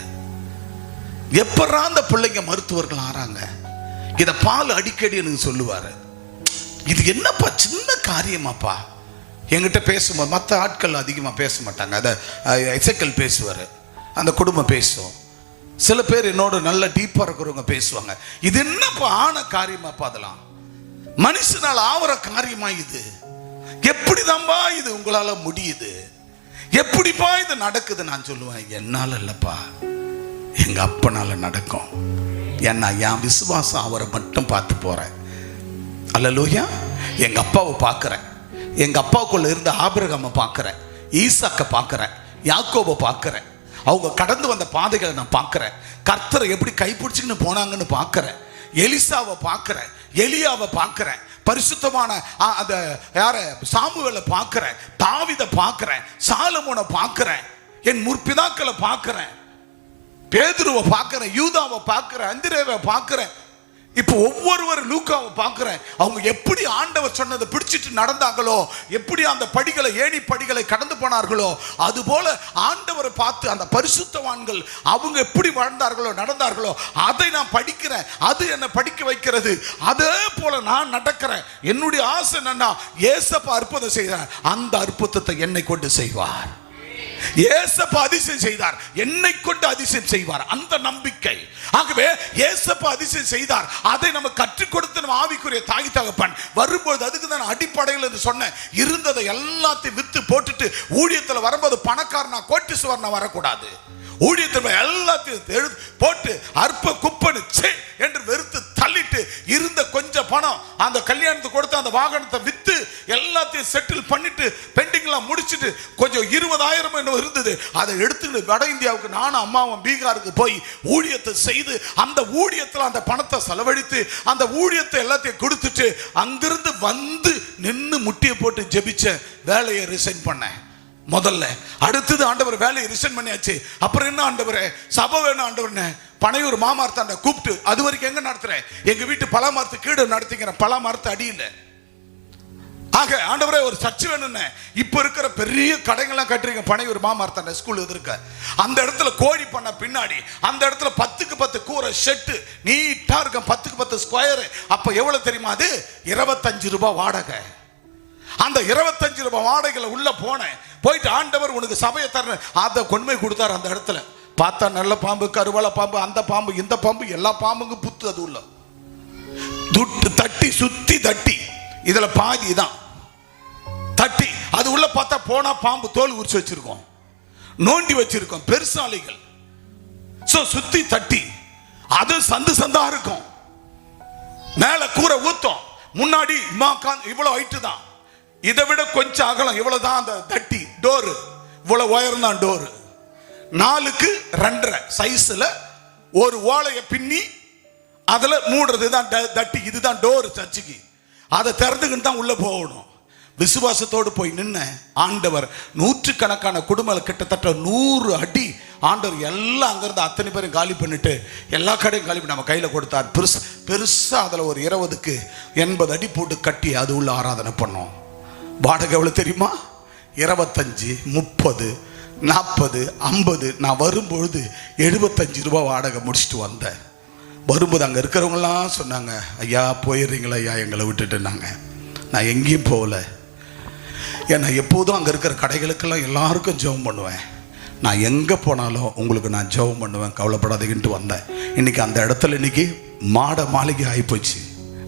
எப்படா அந்த பிள்ளைங்க மருத்துவர்கள் ஆறாங்க, இத பால் அடிக்கடி எனக்கு சொல்லுவாரு. இது என்னப்பா சின்ன காரியமாப்பா. என்கிட்ட பேசும்போது மற்ற ஆட்கள் அதிகமாக பேச மாட்டாங்க. அதை எசேக்கியேல் பேசுவார், அந்த குடும்பம் பேசும். சில பேர் என்னோட நல்ல டீப்பாக இருக்கிறவங்க பேசுவாங்க. இது என்னப்பா ஆன காரியமாப்பா, அதெல்லாம் மனுஷனால் ஆவற காரியமா, இது எப்படிதான்பா இது உங்களால முடியுது, எப்படிப்பா இது நடக்குது? நான் சொல்லுவேன், என்னால் இல்லப்பா, எங்க அப்பனால நடக்கும். ஏன்னா என் விசுவாசம் அவரை மட்டும் பார்த்து போறேன். அல்லேலூயா. எங்க அப்பாவை பார்க்கிறேன், எங்க அப்பாவுக்குள்ள இருந்த ஆபிரகாமை பார்க்கிறேன், ஈசாக்கை பார்க்கிறேன், யாக்கோபை பார்க்கிறேன். அவங்க கடந்து வந்த பாதைகளை நான் பார்க்கிறேன். கர்த்தரை எப்படி கைப்பிடிச்சுன்னு போனாங்கன்னு பார்க்கிறேன். எலிசாவை பார்க்கிறேன், எலியாவை பார்க்கிறேன், பரிசுத்தமான அந்த யார சாமுவேலை பார்க்கிறேன், தாவீதை பார்க்கிறேன், சாலமோனை பார்க்கிறேன், என் முற்பிதாக்களை பார்க்கிறேன், பேதுருவை பார்க்கிறேன், யூதாவை பார்க்கிறேன், அந்திரேவை பார்க்கிறேன். இப்போ ஒவ்வொருவர் லூக்காவை பார்க்கிறேன். அவங்க எப்படி ஆண்டவர் சொன்னதை பிடிச்சிட்டு நடந்தாங்களோ, எப்படி அந்த படிகளை, ஏணி படிகளை கடந்து போனார்களோ, அது போல ஆண்டவரை பார்த்து அந்த பரிசுத்தவான்கள் அவங்க எப்படி வாழ்ந்தார்களோ நடந்தார்களோ அதை நான் படிக்கிறேன். அது என்னை படிக்க வைக்கிறது. அதே போல நான் நடக்கிறேன். என்னுடைய ஆசை என்னன்னா, ஏசப்பா அற்புதம் செய்தார், அந்த அற்புதத்தை என்னை கொண்டு செய்வார். ஏசப்பா அதிசயம் செய்தார், என்னை கொண்டு அதிசயம் செய்வார், அந்த நம்பிக்கை. ஆகவே ஏசப்பா அதிசயம் செய்தார், அதை நம்ம கற்றுக் கொடுத்த நம்ம ஆவிக்குரிய தாய் தகப்பன் வரும்போது, அதுக்கு தான் அடிப்படையில் என்று சொன்னேன், இருந்ததை எல்லாத்தையும் வித்து போட்டுட்டு ஊழியத்தில் வரும்போது பணக்காரனா கோட்டீஸ்வரனா வரக்கூடாது. ஊழியத்தில் எல்லாத்தையும் போட்டு அற்ப குப்பனு என்று வெறுத்து தள்ளிட்டு இருந்த கொஞ்சம் பணம் அந்த கல்யாணத்துக்கு கொடுத்து அந்த வாகனத்தை வித்து எல்லாத்தையும் செட்டில் பண்ணிட்டு பெண்டிங்லாம் முடிச்சுட்டு கொஞ்சம் 20,000 என்ன இருந்தது, அதை எடுத்துட்டு வட இந்தியாவுக்கு நானும் அம்மாவும் பீகாருக்கு போய் ஊழியத்தை செய்து அந்த ஊழியத்தில் அந்த பணத்தை செலவழித்து அந்த ஊழியத்தை எல்லாத்தையும் கொடுத்துட்டு அங்கிருந்து வந்து நின்று முட்டியை போட்டு ஜெபிச்ச வேலையை ரிசைன் பண்ணேன் முதல்ல. அடுத்தது ஆண்டவர் வேலையை ரிசைன் பண்ணியாச்சு. அப்புறம் என்ன ஆண்டவரே, சபை வேணும் ஆண்டவர்னு பனையூர் மாமரத்தாண்ட கூப்பிட்டு, அது வரைக்கும் எங்க நடத்துறேன், எங்க வீட்டு பலாமரத்து கீழே நடத்திக்கிறேன், பலாமரத்து அடியில். ஆக ஆண்டவரே ஒரு சர்ச் வேணும்னு இப்ப இருக்கிற பெரிய கடைகள்லாம் கட்டுறீங்க. பனையூர் மாமரத்தாண்ட ஸ்கூல் எதிர்க்க அந்த இடத்துல கோழி பண்ண பின்னாடி அந்த இடத்துல 10க்கு 10 கூரை ஷெட்டு நீட்டா இருக்கும். 10க்கு 10 ஸ்கொயர். அப்ப எவ்வளவு தெரியுமா? அது 25 ரூபாய் வாடகை. அந்த 25 ரூபாய் வாடகையில உள்ள போனேன். போயிட்டு ஆண்டவர் உனக்கு சபையை தர அதை கொண்டு கொடுத்தாரு. அந்த இடத்துல பார்த்தா நல்ல பாம்பு, கருவால பாம்பு, அந்த பாம்பு, இந்த பாம்பு, எல்லா பாம்புங்க புத்து. அது உள்ள துட்டு தட்டி சுத்தி தட்டி இதுல பாதி தான் தட்டி. அது உள்ள பார்த்தா போனா பாம்பு தோல் உரிச்சு வச்சிருக்கோம், நோண்டி வச்சிருக்கோம், பெருசாலைகள். சுத்தி தட்டி அது சந்து சந்தா இருக்கும். மேல கூரை ஊத்தம், முன்னாடி இவ்வளவு ஹைட்டு தான், இதை விட கொஞ்சம் அகலம், இவ்வளவுதான் அந்த தட்டி டோரு, இவ்வளவு உயரம் தான் டோரு. 4க்கு 2.5 சைஸ்ல ஒரு ஓலையை பின்னி அதுல மூடுறது தான் தட்டி. இதுதான் டோர் சர்ச்சுக்கு. அதை திறந்துக்கிட்டு தான் உள்ள போகணும். விசுவாசத்தோடு போய் நின்ன ஆண்டவர் நூற்றுக்கணக்கான குடும்பங்கள் கிட்டத்தட்ட 100 அடி ஆண்டவர் எல்லாம் அங்கிருந்து அத்தனை பேரும் காலி பண்ணிட்டு எல்லா கடையும் காலி பண்ணி நம்ம கையில கொடுத்தார். பெருசா அதுல ஒரு 20க்கு 80 அடி போட்டு கட்டி அது உள்ள ஆராதனை பண்ணோம். வாடகை எவ்வளவு தெரியுமா? 25, 30, 40, 50. நான் வரும்பொழுது 75 ரூபாய் வாடகை முடிச்சுட்டு வந்தேன். வரும்போது அங்கே இருக்கிறவங்களாம் சொன்னாங்க, ஐயா போயிடுறீங்களா ஐயா எங்களை விட்டுட்டுனாங்க. நான் எங்கேயும் போகல. ஏன்னா எப்போதும் அங்கே இருக்கிற கடைகளுக்கெல்லாம் எல்லாருக்கும் ஜெபம் பண்ணுவேன். நான் எங்கே போனாலும் உங்களுக்கு நான் ஜெபம் பண்ணுவேன், கவலைப்படாதீங்கன்ட்டு வந்தேன். இன்னைக்கு அந்த இடத்துல இன்னைக்கு மாட மாளிகை ஆகிப்போச்சு.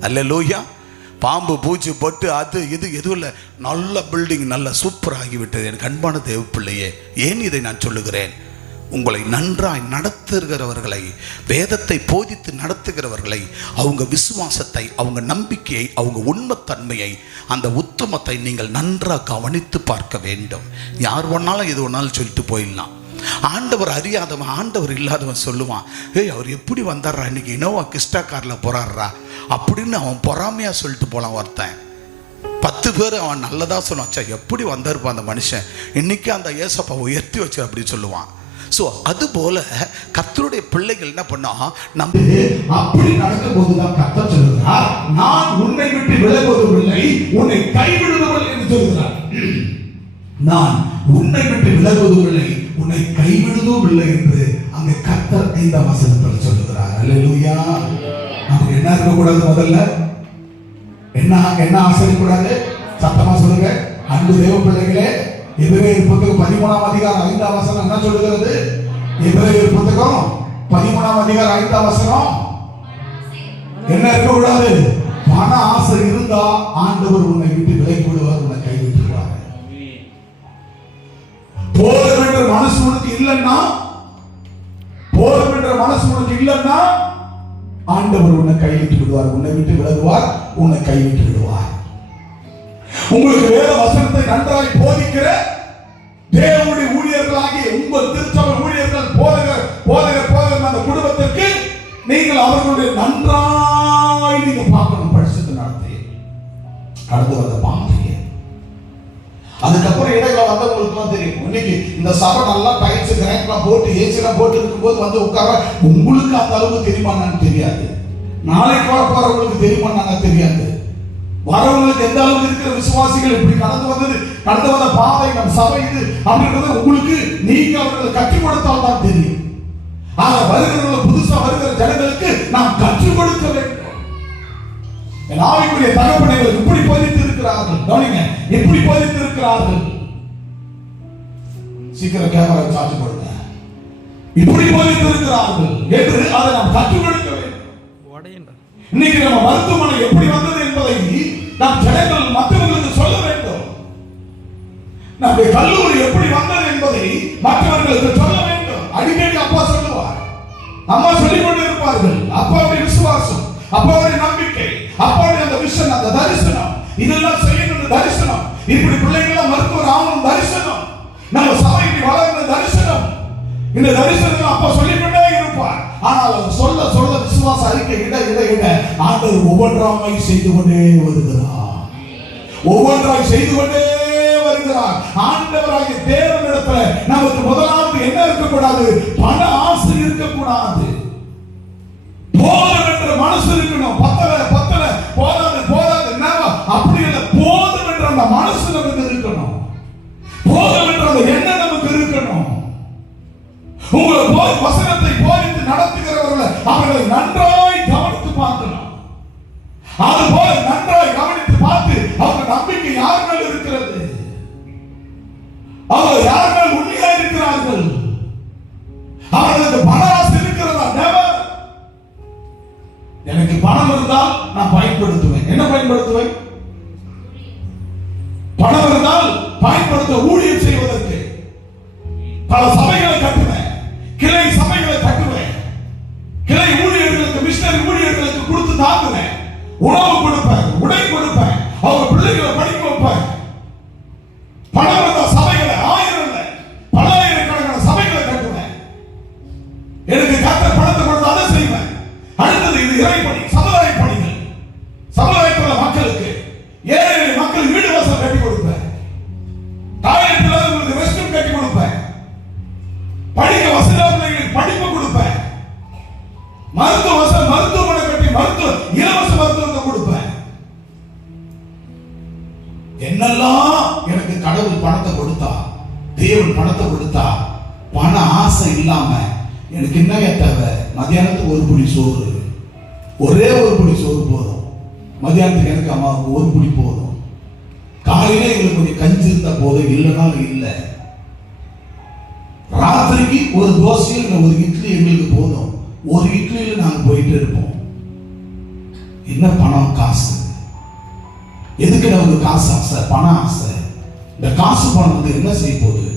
அல்லேலூயா. பாம்பு பூச்சி பொட்டு அது இது எதுவும் இல்லை, நல்ல பில்டிங், நல்ல சூப்பர் ஆகிவிட்டது. எனக்கு அன்பான தேவ பிள்ளையே, ஏன் இதை நான் சொல்லுகிறேன்? உங்களை நன்றாய் நடத்துகிறவர்களை, வேதத்தை போதித்து நடத்துகிறவர்களை, அவங்க விசுவாசத்தை, அவங்க நம்பிக்கையை, அவங்க உண்மைத்தன்மையை, அந்த உத்தமத்தை நீங்கள் நன்றாக கவனித்து பார்க்க வேண்டும். யார் வேணாலும் எது வேணாலும் சொல்லிட்டு போயிடலாம். ஆண்டவர் அறியாதவன், ஆண்டவர் இல்லாதவன் சொல்லுவான், ஏய் அவர் எப்படி வந்தார்றா, இன்னைக்கு இனோவா கிறிஸ்டா காரில் போறாடுறா அப்படின்னு அவன் பொறாமையா சொல்லிட்டு போலாம். ஒருத்தன் 10 பேர் அவன் நல்லதா சொன்னான், எப்படி வந்தாருப்பா அந்த மனுஷன், இன்னைக்கு அந்த ஏசப்பா உயர்த்தி வச்சு அப்படின்னு சொல்லுவான். சோ அது போல கர்த்தருடைய பிள்ளைகள் என்ன பண்ணா, நம்ம அப்படி நடக்கும் போதுதான் கர்த்தர் சொல்லுகிறார், நான் உன்னை விட்டு விலகுவதில்லை, உன்னை கைவிடுவதில்லை என்று சொல்கிறார். நான் உன்னை விட்டு விலகுவதில்லை, உன்னை கைவிடுவதில்லை என்று அங்கே கர்த்தர் 5ஆம் வசனத்தில் சொல்லுகிறார். அல்லேலூயா. நமக்கு என்ன இருக்கக்கூடாது? முதல்ல என்ன ஆசைப்படாது? சத்தமா சொல்லுங்க. அன்பு தேவ பிள்ளைகளே, எபிரேயர் புத்தகம் 13ஆம் அதிகாரம் 5ஆம் வசனம் என்ன சொல்லுகிறது? எபிரேயர் புத்தகம் 13ஆம் அதிகாரம் 5ஆம் வசனம் என்ன இருக்கக்கூடாது? பண ஆசை இருந்தா ஆண்டவர் உன்னை விட்டு விலகி விடுவார், உன்னை கைவிட்டுவார். போதும் என்ற மனசு உனக்கு இல்லைன்னா, போதும் என்ற மனசு உனக்கு இல்லைன்னா ஆண்டவர் உன்னை கைவிட்டு விடுவார், உன்னை விட்டு விலகுவார், உன்னை கைவிட்டு விடுவார். உங்களுக்கு வேத வசனத்தை நன்றாய் போதிக்கிற தேவனுடைய ஊழியர்களாகிய உங்கள் திருச்சபை ஊழியர்கள், போதகர் அந்த குடும்பத்திற்கு நீங்கள் அவர்களுடைய நன்றாய் நீங்க பார்க்கணும். பரிசுத்த நடத்தி கடந்து வந்த பாதையை, அதுக்கப்புறம் இடையில வந்தவங்களுக்கு தெரியும். இன்னைக்கு இந்த சபை நல்லா பயிற்சி கிரேக்லாம் போட்டு ஏசிலாம் போட்டு இருக்கும்போது வந்து உட்கார, உங்களுக்கு அந்த அளவுக்கு தெரியுமான்னு தெரியாது. நாளைக்கு வர போறவங்களுக்கு தெரியுமான்னு தெரியாது. வரவங்களுக்கு எந்த அளவுக்கு இருக்கிற விசுவாசிகள் இப்படி கடந்து வந்த பாதை நம் சபை இது அப்படின்றது உங்களுக்கு நீங்க அவர்களை கற்றுக் கொடுத்தால் தான் தெரியும். ஆக வருகிற புதுசா வருகிற ஜனங்களுக்கு நாம் கற்றுக் கொடுக்க வேண்டும். ஆவிக்குரிய தகப்பனைகள் இப்படி போதித்து இருக்கிறார்கள், கவனிங்க, எப்படி போதித்து இருக்கிறார்கள். சீக்கிரம் கேமரா சார்ஜ் கொடுங்க. இப்படி போதித்து இருக்கிறார்கள் என்று அதை நாம் கற்றுக் கொடுக்க வேண்டும். இன்னைக்கு நம்ம மருத்துவமனை எப்படி வந்தது என்பதை நாம் ஜனங்கள் மற்றவர்களுக்கு சொல்ல வேண்டும். நம்முடைய கல்லூரி எப்படி வந்தது என்பதை மற்றவர்களுக்கு சொல்ல வேண்டும். அடிக்கடி அப்பா சொல்லுவார், அம்மா சொல்லிக் கொண்டு இருப்பார்கள். அப்பாவுடைய விசுவாசம், அப்பாவுடைய நம்பிக்கை, அப்பாவுடைய அந்த விஷன், அந்த தரிசனம், இதெல்லாம் செய்யணும். தரிசனம் இப்படி பிள்ளைகள் மருத்துவர் ஆகணும், தரிசனம் நம்ம சபைக்கு வளர்ந்த தரிசனம். இந்த தரிசனம் அப்பா சொல்லிக் கொண்டே இருப்பார். ஆனால் சொல்ல சொல்ல விசுவாச அறிக்கை இட ஆண்டவர் ஒவ்வொன்றாய் செய்து கொண்டே வருகிறார், ஒவ்வொன்றாய் செய்து கொண்டே வருகிறார். ஆண்டவராகிய தேவனிடத்துல நமக்கு முதலாவது என்ன இருக்கக்கூடாது? பண ஆசை இருக்கக்கூடாது. போதும் என்ற மனசு இருக்கணும். பத்தல போதாது அப்படி இல்லை, போதும் என்ற மனசு நமக்கு இருக்கணும். போதும் என்ற அந்த எண்ணம் நமக்கு இருக்கணும். உங்களை வசனத்தை போதித்து நடத்துகிறவர்களை அவர்களை நன்றாய் கவனித்து பார்க்கலாம். அதுபோல நன்றாய் கவனித்து பார்த்து அவங்க நம்பிக்கை யார் மேல் இருக்கிறது, அவங்க யார் மேல் உண்மையா இருக்கிறார்கள், அவர்களுக்கு பண ஆசை இருக்கிறதா? நெவர். எனக்கு பணம் இருந்தால் நான் பயன்படுத்துவேன். என்ன பயன்படுத்துவேன்? பணம் இருந்தால் பயன்படுத்த ஊழியம் செய்வதற்கு பல சபைகளை கட்டுவேன், கிளை சபைகளை கட்டுவேன், கிளை ஊழியர்களுக்கு மிஷனரி ஊழியர்களுக்கு கொடுத்து தாங்குவேன், உணவு கொடுப்பேன், உடை கொடுப்பேன், அவங்க பிள்ளைகளை படிக்க வைப்பேன். பணம் இருந்தா சபைகளை பல்லாயிரக்கணக்கான சபைகளை கட்டுவேன். எனக்கு கர்த்தர் பணத்தை கொடுத்து அதை செய்வேன். அடுத்தது இது இறைப்பணி, சமுதாய பணிகள். சமுதாயத்தில் மக்களுக்கு ஏழை மக்கள் வீடு வாசல் கட்டி கொடுப்பேன், டாய்லெட் இல்லாதவங்களுக்கு ரெஸ்ட் ரூம் கட்டி கொடுப்பேன், படிக்க வசதியான பிள்ளைகளுக்கு படிப்பு கொடுப்பேன், மருத்துவமனை கட்டி இலவச மருத்துவத்தை கொடுப்பேன். என்னெல்லாம் எனக்கு கடவுள் பணத்தை கொடுத்தா, தேவன் பணத்தை கொடுத்தா, பண ஆசை இல்லாம எனக்கு என்ன தேவை? மத்தியானத்துக்கு ஒரு புடி சோறு, ஒரே ஒரு புடி சோறு போதும். மத்தியானத்துக்கு எனக்கு அம்மாவுக்கு ஒரு புடி போதும். காலையில எங்களுக்கு கொஞ்சம் கஞ்சி இருந்தா போதும், இல்லைனாலும் இல்லை. ராத்திரிக்கு ஒரு தோசையில் ஒரு இட்லி எங்களுக்கு போதும். ஒரு இட்லியில் நாங்க போயிட்டு இருப்போம். என்ன பணம், காசு? எதுக்கு நமக்கு காசு ஆசை, பண ஆசை? இந்த காசு பணம் வந்து என்ன செய்ய போகுது?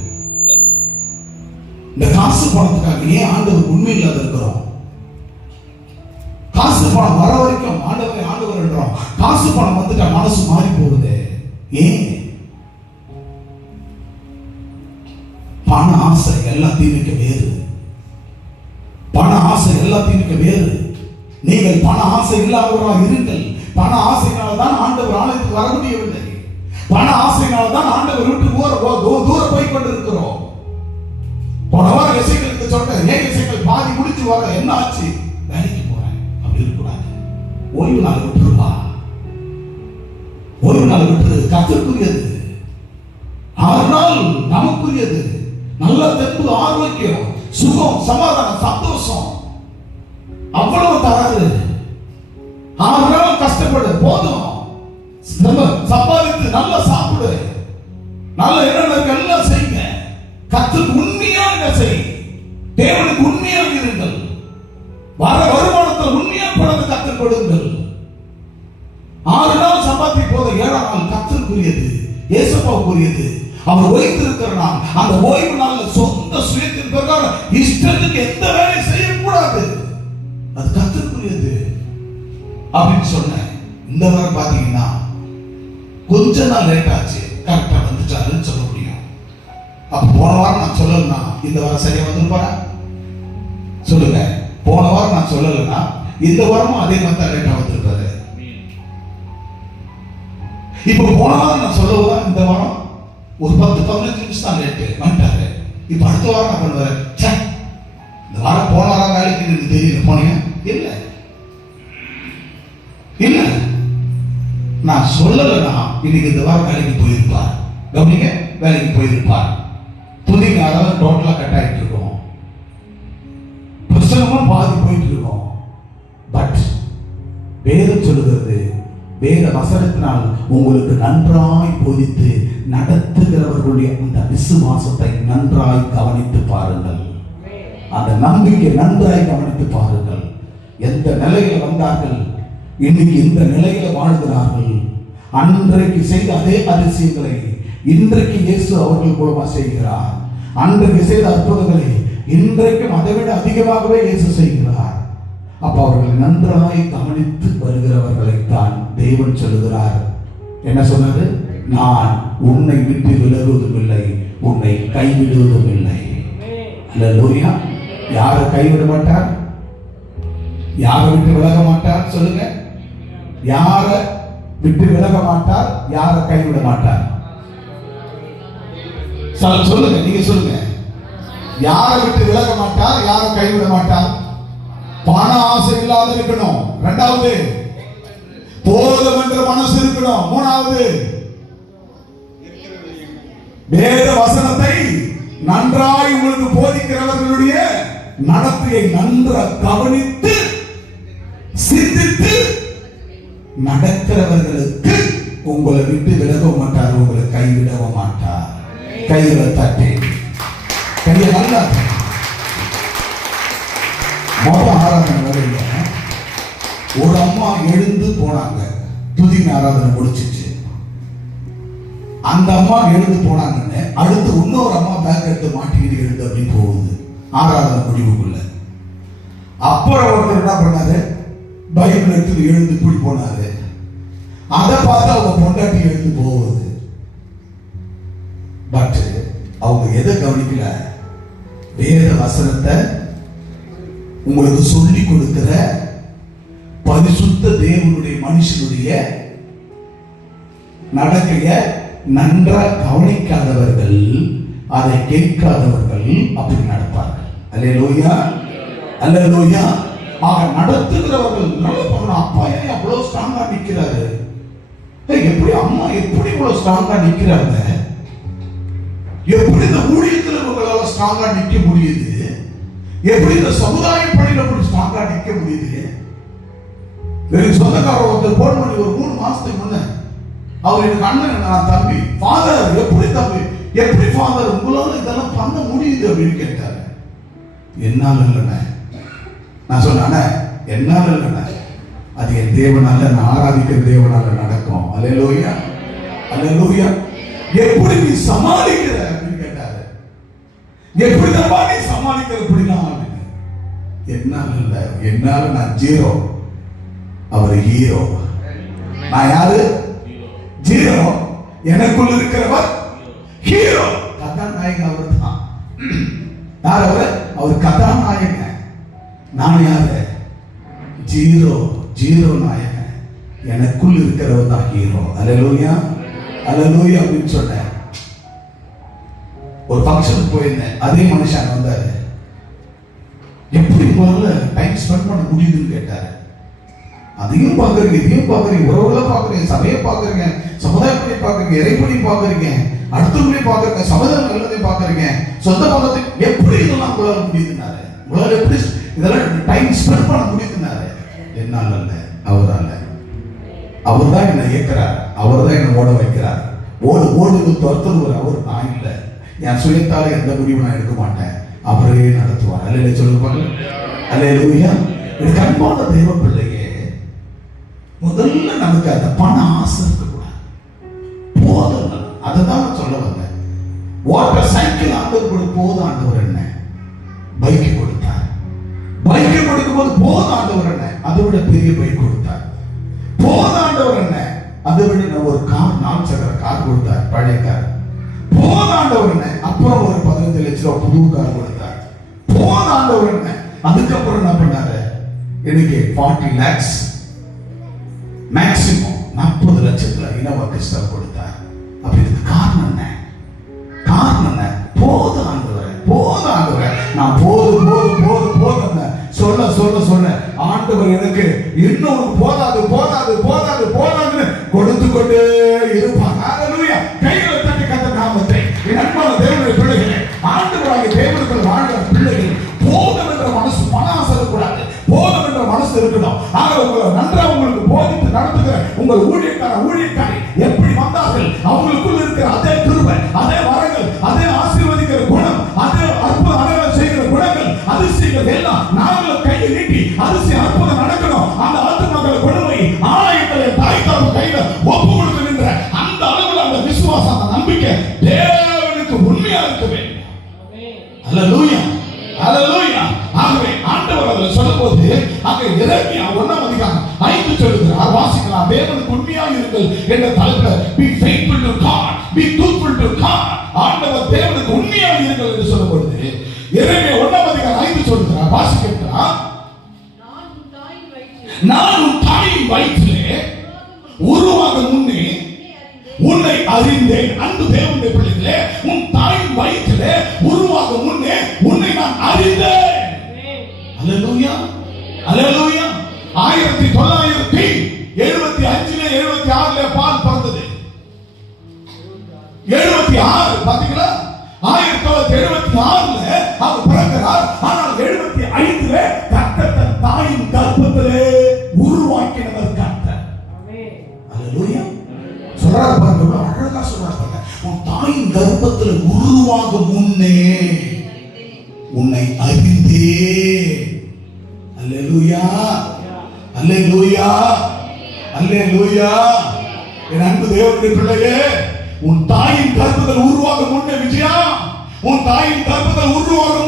இந்த காசு பணத்துக்காக ஏன் ஆண்டவர் உண்மை இல்லாத இருக்கிறோம்? காசு பணம் வர வரைக்கும் ஆண்டவர் என்றோம். காசு பணம் வந்துட்டா மனசு மாறி போகுது. ஏன்? பண ஆசை எல்லாத்தையும் மிக்க வேறு. பண ஆசை எல்லாத்தையும் மிக்க வேறு. நீங்கள் பண ஆசை இல்லாதவர்களாக இருங்கள். பண ஆசையினால் தான் ஆண்டவர் ஆலயத்துக்கு வர முடியவில்லை. பண ஆசையினால் தான் ஆண்டவர் விட்டு தூரம் போய் கொண்டிருக்கிறோம். போன வாரம் இசைகளுக்கு சொன்னேன், ஏன் இசைகள் பாதி முடிச்சு வர என்ன ஆச்சு? வேலைக்கு போறேன். அப்படி இருக்கக்கூடாது. ஓய்வு நாள் விட்டுருவா, ஓய்வு நாள் விட்டுரு. கர்த்தருக்குரியது. 6 நாள் நமக்குரியது. நல்ல தெம்பு, ஆரோக்கியம், சுகம், சமாதானம், சந்தோஷம் அவ்வளவு தராது. 6 நாள் கஷ்டப்படு, போதும். சம்பாதித்து நல்லா சாப்பிடு, நல்ல என்னென்ன எல்லாம் செய்யுங்க. கர்த்தருக்கு உண்மையாக செய், தேவனுக்கு உண்மையாக இருங்கள். வர வருமானத்தில் உண்மையாக பணத்தை கர்த்தருக்கு கொடுங்கள். 6 நாள் சம்பாதி போதும். 7ஆம் நாள் கர்த்தருக்குரியது, இயேசுவுக்குரியது. அவர் ஓய்ந்திருக்கிற நாள். அந்த ஓய்வு நாள்ல சொந்த சுயத்தின் பிரகாரம் இஷ்டத்துக்கு எந்த வேலையும் செய்யக்கூடாது. அது கர்த்தருக்குரியது அப்படின்னு சொன்னேன். இந்த வாரம் பாத்தீங்கன்னா கொஞ்ச நாள் லேட் ஆச்சு, கரெக்டா வந்துட்டாருன்னு சொல்ல முடியும். அப்ப போன வாரம் நான் சொல்லலன்னா இந்த வாரம் சரியா வந்துருப்பாரா? சொல்லுங்க. போன வாரம் நான் சொல்லலன்னா இந்த வாரமும் அதே மாதிரி தான் லேட்டா வந்திருப்பாரு. இப்ப போன வாரம் நான் சொல்லலாம், இந்த வாரம் ஒரு 10-15 நிமிஷம் தான் லேட்டு வந்துட்டாரு. இப்ப அடுத்த வாரம் நான் பண்ணுவேன், இந்த வாரம் போன வாரம் வேலைக்கு எனக்கு தெரியல, போனீங்க இல்ல இல்ல நான் சொல்லலைன்னா இன்னைக்கு இந்த வாரம் வேலைக்கு போயிருப்பார். கவனிங்க, வேலைக்கு போயிருப்பார். புதிய அதாவது டோட்டலா கட் ஆகிட்டு இருக்கோம், பிரசனமா பாதி போயிட்டு இருக்கோம். பட் வேதம் சொல்லுகிறது, வேத வசனத்தினால் உங்களுக்கு நன்றாய் போதித்து நடத்துகிறவர்களுடைய அந்த விசுவாசத்தை நன்றாய் கவனித்து பாருங்கள். அந்த நம்பிக்கை நன்றாய் கவனித்து பாருங்கள். எந்த நிலையில வந்தார்கள், இன்னைக்கு இந்த நிலையில வாழ்கிறார்கள். அன்றைக்கு செய்த அதே அதிசயங்களை இன்றைக்கு இயேசு அவர்கள் மூலமா செய்கிறார். அன்றைக்கு செய்த அற்புதங்களை இன்றைக்கும் அதை விட அதிகமாகவே இயேசு செய்கிறார். அப்ப அவர்களை நன்றாய் கவனித்து வருகிறவர்களைத்தான் தேவன் சொல்லுகிறார். என்ன சொன்னது? நான் உன்னை விட்டு விலகுவதும் இல்லை, உன்னை கைவிடுவதும் இல்லை. அல்லேலூயா. யாரை கைவிட மாட்டார்? யாரை விட்டு விலக மாட்டார்? சொல்லுங்க. யாரை விட்டு விலக மாட்டார்? யாரை கைவிட மாட்டார்? சொல்லுங்க, நீங்க சொல்லுங்க. யாரை விட்டு விலக மாட்டார்? யாரை கைவிட மாட்டார்? பண ஆசை இல்லாத இருக்கணும். 2வது, போதும் என்ற மனசு இருக்கணும். 3வது, வேத வசனத்தை நன்றாய் உங்களுக்கு போதிக்கிறவர்களுடைய நடத்தையை நன்றாக கவனித்து சிந்தித்து நடக்கிறவர்களுக்கு உங்களை விட்டு விலக மாட்டார், உங்களை கைவிடவ மாட்டார். கையில தட்டி கையை நல்லா ஆராதனை வரையில ஒரு அம்மா எழுந்து போனாங்க. துதி ஆராதனை முடிச்சிச்சு. அந்த அம்மா எழுந்து போனாங்கன்னு அடுத்து இன்னொரு அம்மா பேக் எடுத்து மாட்டிக்கிட்டு எழுந்து அப்படி போகுது ஆராதனை முடிவுக்குள்ள. அப்புறம் ஒருத்தர் என்ன பண்ணாரு, பைபிள் எடுத்து எழுந்து இப்படி போனாரு. அதை பார்த்து அவங்க பொண்டாட்டி எழுந்து போகுது. பட் அவங்க எதை கவனிக்கல, வேத வசனத்தை உங்களுக்கு சொல்லி கொடுக்கிற பரிசுத்த தேவனுடைய மனுஷனுடைய நடக்கைய நன்றா கவனிக்காதவர்கள், அதை கேட்காதவர்கள் அப்படி நடப்பார்கள். அல்லேலூயா, அல்லேலூயா. ஆக நடத்துகிறவர்கள் நல்ல பண்ண அப்பா ஏன் அவ்வளவு ஸ்ட்ராங்கா நிக்கிறாரு, எப்படி அம்மா எப்படி இவ்வளவு ஸ்ட்ராங்கா நிக்கிறாங்க, எப்படி இந்த ஊழியத்தில் இவங்களால ஸ்ட்ராங்கா நிக்க முடியுது, எப்படி இந்த சமுதாய பணியில அப்படி ஸ்ட்ராங்கா நிக்க முடியுது. எனக்கு சொந்தக்காரர் ஒருத்தர் போன் பண்ணி ஒரு 3 மாசத்துக்கு முன்ன அவர் எனக்கு அண்ணன், நான் தம்பி, ஃபாதர் எப்படி தம்பி எப்படி ஃபாதர் உங்களால இதெல்லாம் பண்ண முடியுது அப்படின்னு கேட்டாரு. என்னால இல்லைண்ணே. நான் சொன்னேன், என்னால இல்லைண்ணே, அது என் தேவனால, நான் ஆராதிக்கிற தேவனால நடக்கும். அல்லேலூயா, அல்லேலூயா. எப்படி நீ சமாளிக்கிற அப்படின்னு கேட்டாரு. எப்படி நீ சமாளிக்கிற அப்படிலாம் என்னால இல்ல, என்னால நான் ஜீரோ, அவர் ஹீரோ. நான் யாரு? ஜீரோ. எனக்குள்ள இருக்கிறவர் ஹீரோ. கதாநாயகன் அவர் தான். யார் அவர்? அவர் கதாநாயகன். நான் யாரு? ஜீரோ. ஜீரோ நாயகன். எனக்குள் இருக்கிறவர் தான் ஹீரோ. அல்லேலூயா, அல்லேலூயா அப்படின்னு சொன்னேன். ஒரு ஃபங்க்ஷனுக்கு போயிருந்தேன். அதே மனுஷன் வந்தாரு. எப்படி முதல்ல டைம் ஸ்பெண்ட் பண்ண முடியுதுன்னு கேட்டாரு. அதையும் பாக்குறீங்க, இதையும் பாக்குறீங்க, உறவுகளை பாக்குறீங்க, சபையை பாக்குறீங்க, சமுதாயப்படி பாக்குறீங்க, இறைப்படி பாக்குறீங்க, அடுத்தவங்களையும் பாக்குறீங்க, சமுதாயம் நல்லதையும் பாக்குறீங்க, சொந்த பந்தத்தை எப்படி இதெல்லாம் உங்களால முடியுதுனாரு. உங்களால எப்படி இதெல்லாம் டைம் ஸ்பெண்ட் பண்ண முடியுதுனாரு. என்னால இல்ல, அவரால. அவர் தான் என்ன இயக்கிறார், அவர் தான் என்ன ஓட வைக்கிறார். ஓடுது துரத்துவர் அவர். நான் இல்லை, என் சுயத்தால எந்த முடிவும் நான் எடுக்க மாட்டேன், அவரே நடத்துவார். அல்லேலூயா சொல்லுங்க. அல்லேலூயா. இது அன்பான தெய்வ பிள்ளையே, முதல்ல நமக்கு அந்த பண ஆசை இருக்கக்கூடாது. போதும், அதுதான் சொல்ல வந்தேன். வாட்டர் சைக்கிள் ஆண்டவர் போதும். ஆண்டவர் என்ன பைக்கை கொடுத்தார். பைக்கை கொடுக்கும் போது போதும். ஆண்டவர் என்ன அதை விட பெரிய பைக் கொடுத்தார். போதும். ஆண்டவர் என்ன அதை விட ஒரு கார், 4 சக்கர கார் கொடுத்தார், பழைய கார். போதும். ஆண்டவர் என்ன அப்புறம் ஒரு 15 லட்சம் ரூபாய் புது கார் கொடுத்தார். போதும். ஆண்டவர் என்ன அதுக்கப்புறம் என்ன பண்ணாரு, எனக்கு 40 lakhs மேக்சிமம் 40 லட்சத்துல இனவா கிறிஸ்தவ கொடுத்தார். அப்ப இதுக்கு காரணம் என்ன? காரணம் என்ன? போதும் ஆண்டவரே, போதும் ஆண்டவரே, நான் போதும் போதும் போதும் போதும் சொல்ல சொல்ல சொல்ல ஆண்டவர் எனக்கு இன்னும் போதாது போதாது போதாது போதாதுன்னு கொடுத்து கொண்டே இருப்பார். ஹல்லேலூயா. கைகளை தட்டி கர்த்தர் நாமத்தை என் அன்பான தேவனுடைய பிள்ளைகளே, ஆண்டவராகிய தேவனுக்குள் வாழ்கிற பிள்ளைகள் போதும் என்ற மனசு, பண ஆசை இருக்கக்கூடாது, போதும் என்ற மனசு இருக்கணும். ஆக உங்களை நன்றாக உங்களுக்கு போதித்து நடத்துகிற உங்கள் ஊழியக்காரி எப்படி வந்தார்கள், அவங்களுக்குள் இருக்கிற அதே கிருபை, அதே வரங்கள், அதே ஆசீர்வதிக்கிற குணம், அதே அற்புத அடையாளம் செய்கிற குணங்கள், அதிசயங்கள் எல்லாம் நாங்கள் கையை நீட்டி அதிசயம் அற்புதம் நடக்கணும். அந்த ஆத்துமக்களை கொடுமை ஆலயங்களை தாய் தாப்பு கையில ஒப்பு கொடுத்து நின்ற அந்த அளவில் அந்த விசுவாசம், அந்த நம்பிக்கை தேவனுக்கு உண்மையா இருக்க வேண்டும். அல்லேலூயா, அல்லேலூயா. ஆகவே ஆண்டவர் அதில் சொல்லும்போது அங்கே எரேமியா 1ஆம் அதிகாரம் 5 சொல்லுகிறார், வாசிக்கலாம். தேவனுக்கு உண்மையாக இருங்கள் என்ற தலைப்பில் be faithful to God, be truthful to God. ஆண்டவர் தேவனுக்கு உண்மையாக இருங்கள் என்று சொல்லும்போது எரேமியா 1ஆம் அதிகாரம் 5 சொல்லுகிறார், வாசிக்கலாம். நான் உன் தாயின் வயிற்றிலே உருவாக முன்னே உன்னை அறிந்தேன். அன்பு தேவனுடைய பிள்ளைகளே, உன் தாயின் வயிற்றிலே உருவாக முன்னே உன்னை நான் அறிந்தேன். அல்லேலூயா, அல்லேலூயா. 1975 76 பால் பிறந்தது. 76 பாத்தீங்களா? 1976 அவர் பிறக்கிறார். ஆனால் 75 கர்த்தர் தன் தாயின் கர்ப்பத்திலே உருவாக்கினவர் கர்த்தர். ஆமென். அல்லேலூயா. சொல்றாரு பாருங்க, அழகா சொல்றாரு பாருங்க. உன் தாயின் கர்ப்பத்திலே உருவாகும் முன்னே உன்னை அறிந்தேன். அல்லேலூயா, அல்லேலூயா, அல்லேலூயா. என் அன்பு தேவனுடைய பிள்ளையே, உன் தாயின் கர்ப்பத்தில் உருவாகும் முன்னே விஜயா, உன் தாயின் கர்ப்பத்தில் உருவாகும்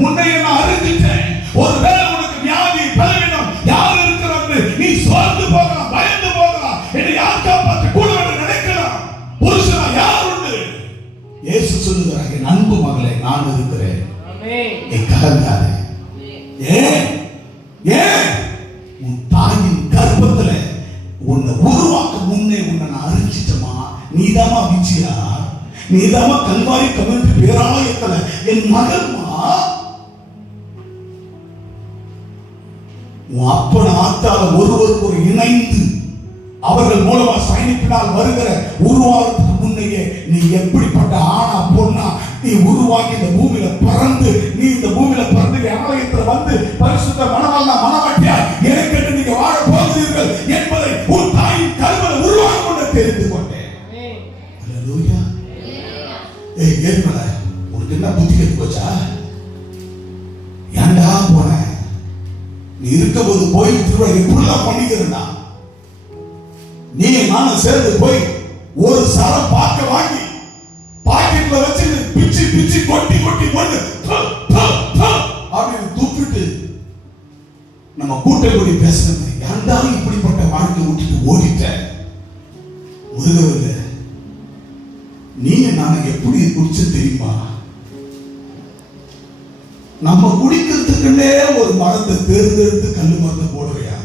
முன்னே நான் அறிஞ்சிட்டேன். ஒருவேளை உனக்கு வியாதி பலவீனம் யார் இருக்கிறாங்க, நீ சோர்ந்து போகலாம், பயந்து போகலாம், என்னை யார் காப்பாற்ற கூட நினைக்கலாம். புருஷனா யார் உண்டு? இயேசு சொல்லுகிறார், என் அன்பு மகளே நான் இருக்கிறேன், கலங்காதே. ஏன் ஏன்? உன் தாயின் கர்ப்பத்துல உன்னை உருவாக்க முன்னே உன்னை நான் அறிஞ்சிட்டமா. நீதாமா விஜயா, நீதாமா கல்வாரி கமிட்டி பேராலயத்துல என் மகன்மா. உன் அப்பன ஆத்தால ஒருவருக்கு ஒரு இணைந்து அவர்கள் மூலமா சைனிப்பினால் வருகிற உருவாகிறதுக்கு முன்னையே நீ எப்படிப்பட்ட ஆனா பொண்ணா நீ உருவாக்கி இந்த பூமியில பிறந்து, நீ இந்த பூமியில பிறந்து ஆலயத்துல வந்து பரிசுத்த மனவாளனா மனவாட்டியா எனக்கு நீங்க வாழ போகிறீர்கள் என்பதை உன் தாயின் கருவில உருவாக்க கொண்டு தெரிந்து கொண்டேன். அல்லேலூயா. ஏற்பட உனக்கு என்ன புத்தி கெட்டு போச்சா? ஏன்டா போன? நீ இருக்கும்போது போய் திருவிழா இப்படிலாம் பண்ணிக்கிறா. நீ நானும் சேர்ந்து போய் ஒரு சரம் பாக்க வாங்கி பாக்கெட்ல வச்சு பிச்சு பிச்சு கொட்டி கொட்டி கொண்டு அப்படின்னு தூக்கிட்டு நம்ம கூட்டப்படி பேசுறது. ஏன்டா இப்படிப்பட்ட வாழ்க்கை விட்டுட்டு ஓடிட்ட? முருகவில்லை. நீங்க நானும் எப்படி குடிச்சு தெரியுமா? நம்ம குடிக்கிறதுக்குன்னே ஒரு மரத்தை தேர்ந்தெடுத்து கல்லு மரத்தை போடுறியா?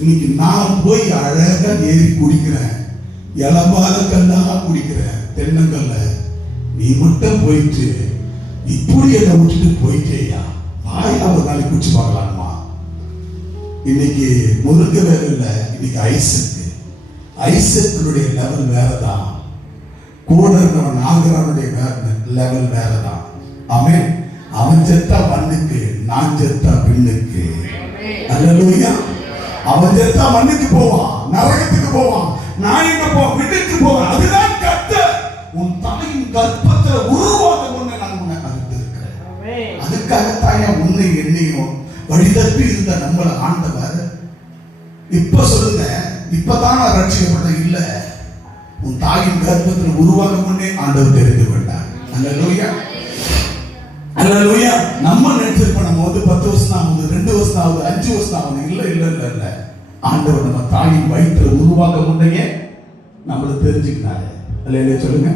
இன்னைக்கு நான் போய் அழகா ஏறி குடிக்கிறேன், இளமாத கல்லா குடிக்கிறேன், தென்னங்கல்ல. நீ மட்டும் போயிட்டு இப்படி என்னை விட்டுட்டு போயிட்டேயா? வாயா ஒரு நாளைக்கு குடிச்சு பார்க்கலாமா? இன்னைக்கு முருங்க வேற இல்லை, இன்னைக்கு ஐசக்கு. ஐசக்குடைய லெவல் வேறதான், கூட இருந்தவன் நாகரனுடைய லெவல் வேறதான். அவன் அவன் செத்தா மண்ணுக்கு, நான் செத்தா பின்னுக்கு. அல்லேலூயா. அவன் செத்தா மண்ணுக்கு போவான், நரகத்துக்கு போவான், நான் எங்க போவான், வீட்டுக்கு போவான். அதுதான் கர்த்தர் உன் தாயின் கர்ப்பத்துல உருவாக்க முன்னே நான் உன்னை அறிந்திருக்கிறேன். அதுக்காகத்தான் உன்னை என்னையும் வழிதப்பி இருந்த நம்மள ஆண்டவர் இப்ப சொல்லுங்க, இப்பதான் நான் ரட்சிக்கப்பட்டேன் இல்ல, உன் தாயின் கர்ப்பத்தில் உருவாக முன்னே ஆண்டவர் தெரிந்து கொண்டார். அல்லேலூயா, அல்லேலூயா. நம்ம நினைச்சிருப்போம் நம்ம 10 வருஷம் ஆகுது, 2 வருஷம் ஆகுது, 5 வருஷம் ஆகுது. இல்ல இல்ல இல்ல இல்ல, ஆண்டவர் நம்ம தாயின் வயிற்றுல உருவாக முன்னையே நம்மள தெரிஞ்சுக்கிட்டாரு. அல்லேலூயா சொல்லுங்க.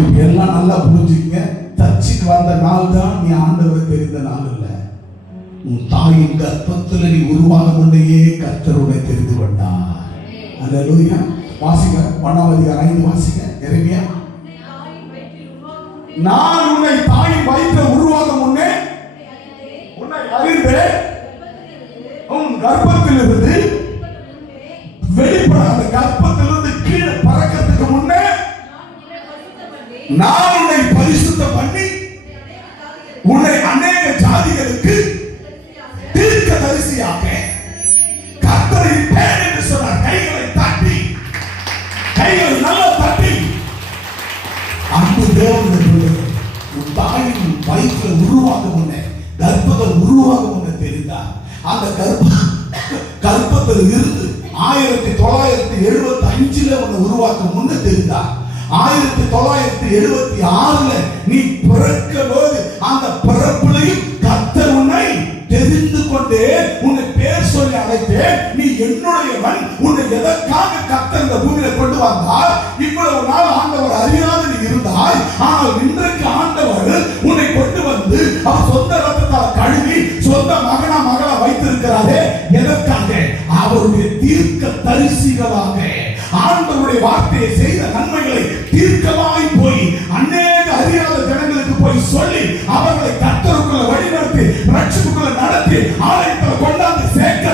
இப்ப எல்லாம் நல்லா புரிஞ்சுக்கங்க. சர்ச்சுக்கு வந்த நாள் தான் நீ ஆண்டவரை தெரிந்த நாள் இல்ல. உன் தாயின் கர்ப்பத்துல நீ உருவாக முன்னையே கர்த்தருடைய தெரிந்து கொண்டார். அல்லேலூயா. வாசிங்க 1:5 வாசிங்க. எரேமியா. நான் உன்னை தாயின் வயிற்றில் உருவாக முன்னே உன்னை அறிந்தேன், உன் கர்ப்பத்திலிருந்து வெளிப்பட அந்த கர்ப்பத்திலிருந்து கீழே பறக்கிறதுக்கு முன்னே நான் உன்னை பரிசுத்தம் பண்ணி உன்னை அநேக ஜாதிகளுக்கு தீர்க்கதரிசியாக கர்த்தரின் பெயர் என்று சொன்னார். கைகளை தட்டி, கைகளை நல்லா தட்டி. அன்பு தேவனுடைய உன் தாயின் வயிற்றில் உருவாக முன்னே, கர்ப்பத்தில் உருவாக முன்னே தெரிந்தார். அந்த கர்ப்பத்தில் இருந்து 1975 உன்னை உருவாக்க முன்னே தெரிந்தார். 1976 நீ பிறக்க போது அந்த பிறப்பிலையும் கர்த்தர் உன்னை தெரிந்து கொண்டே உன்னை பேர் சொல்லி அழைத்தேன். நீ என்னுடையவன். உன்னை எதற்காக கர்த்தர் இந்த பூமியில கொண்டு வந்தார்? இவ்வளவு நாள் ஆண்டவர் அறியாத நீ இருந்தாய். ஆனால் இன்றைக்கு ஆண்டவர் உன்னை கொண்டு வந்து அவர் சொந்த ரத்தத்தால் கழுவி சொந்த மகனா மகளா வைத்திருக்கிறாரே. எதற்காக? அவருடைய தீர்க்க தரிசிகளாக ஆண்டவருடைய வார்த்தையை செய்த நன்மைகளை தீர்க்கமாய் போய் அநேக அறியாத ஜனங்களுக்கு போய் சொல்லி அவர்களை கர்த்தருக்குள்ள வழிநடத்தி ரட்சிப்புக்குள்ள நடத்தி ஆலயத்தில் கொண்டாந்து சேர்க்க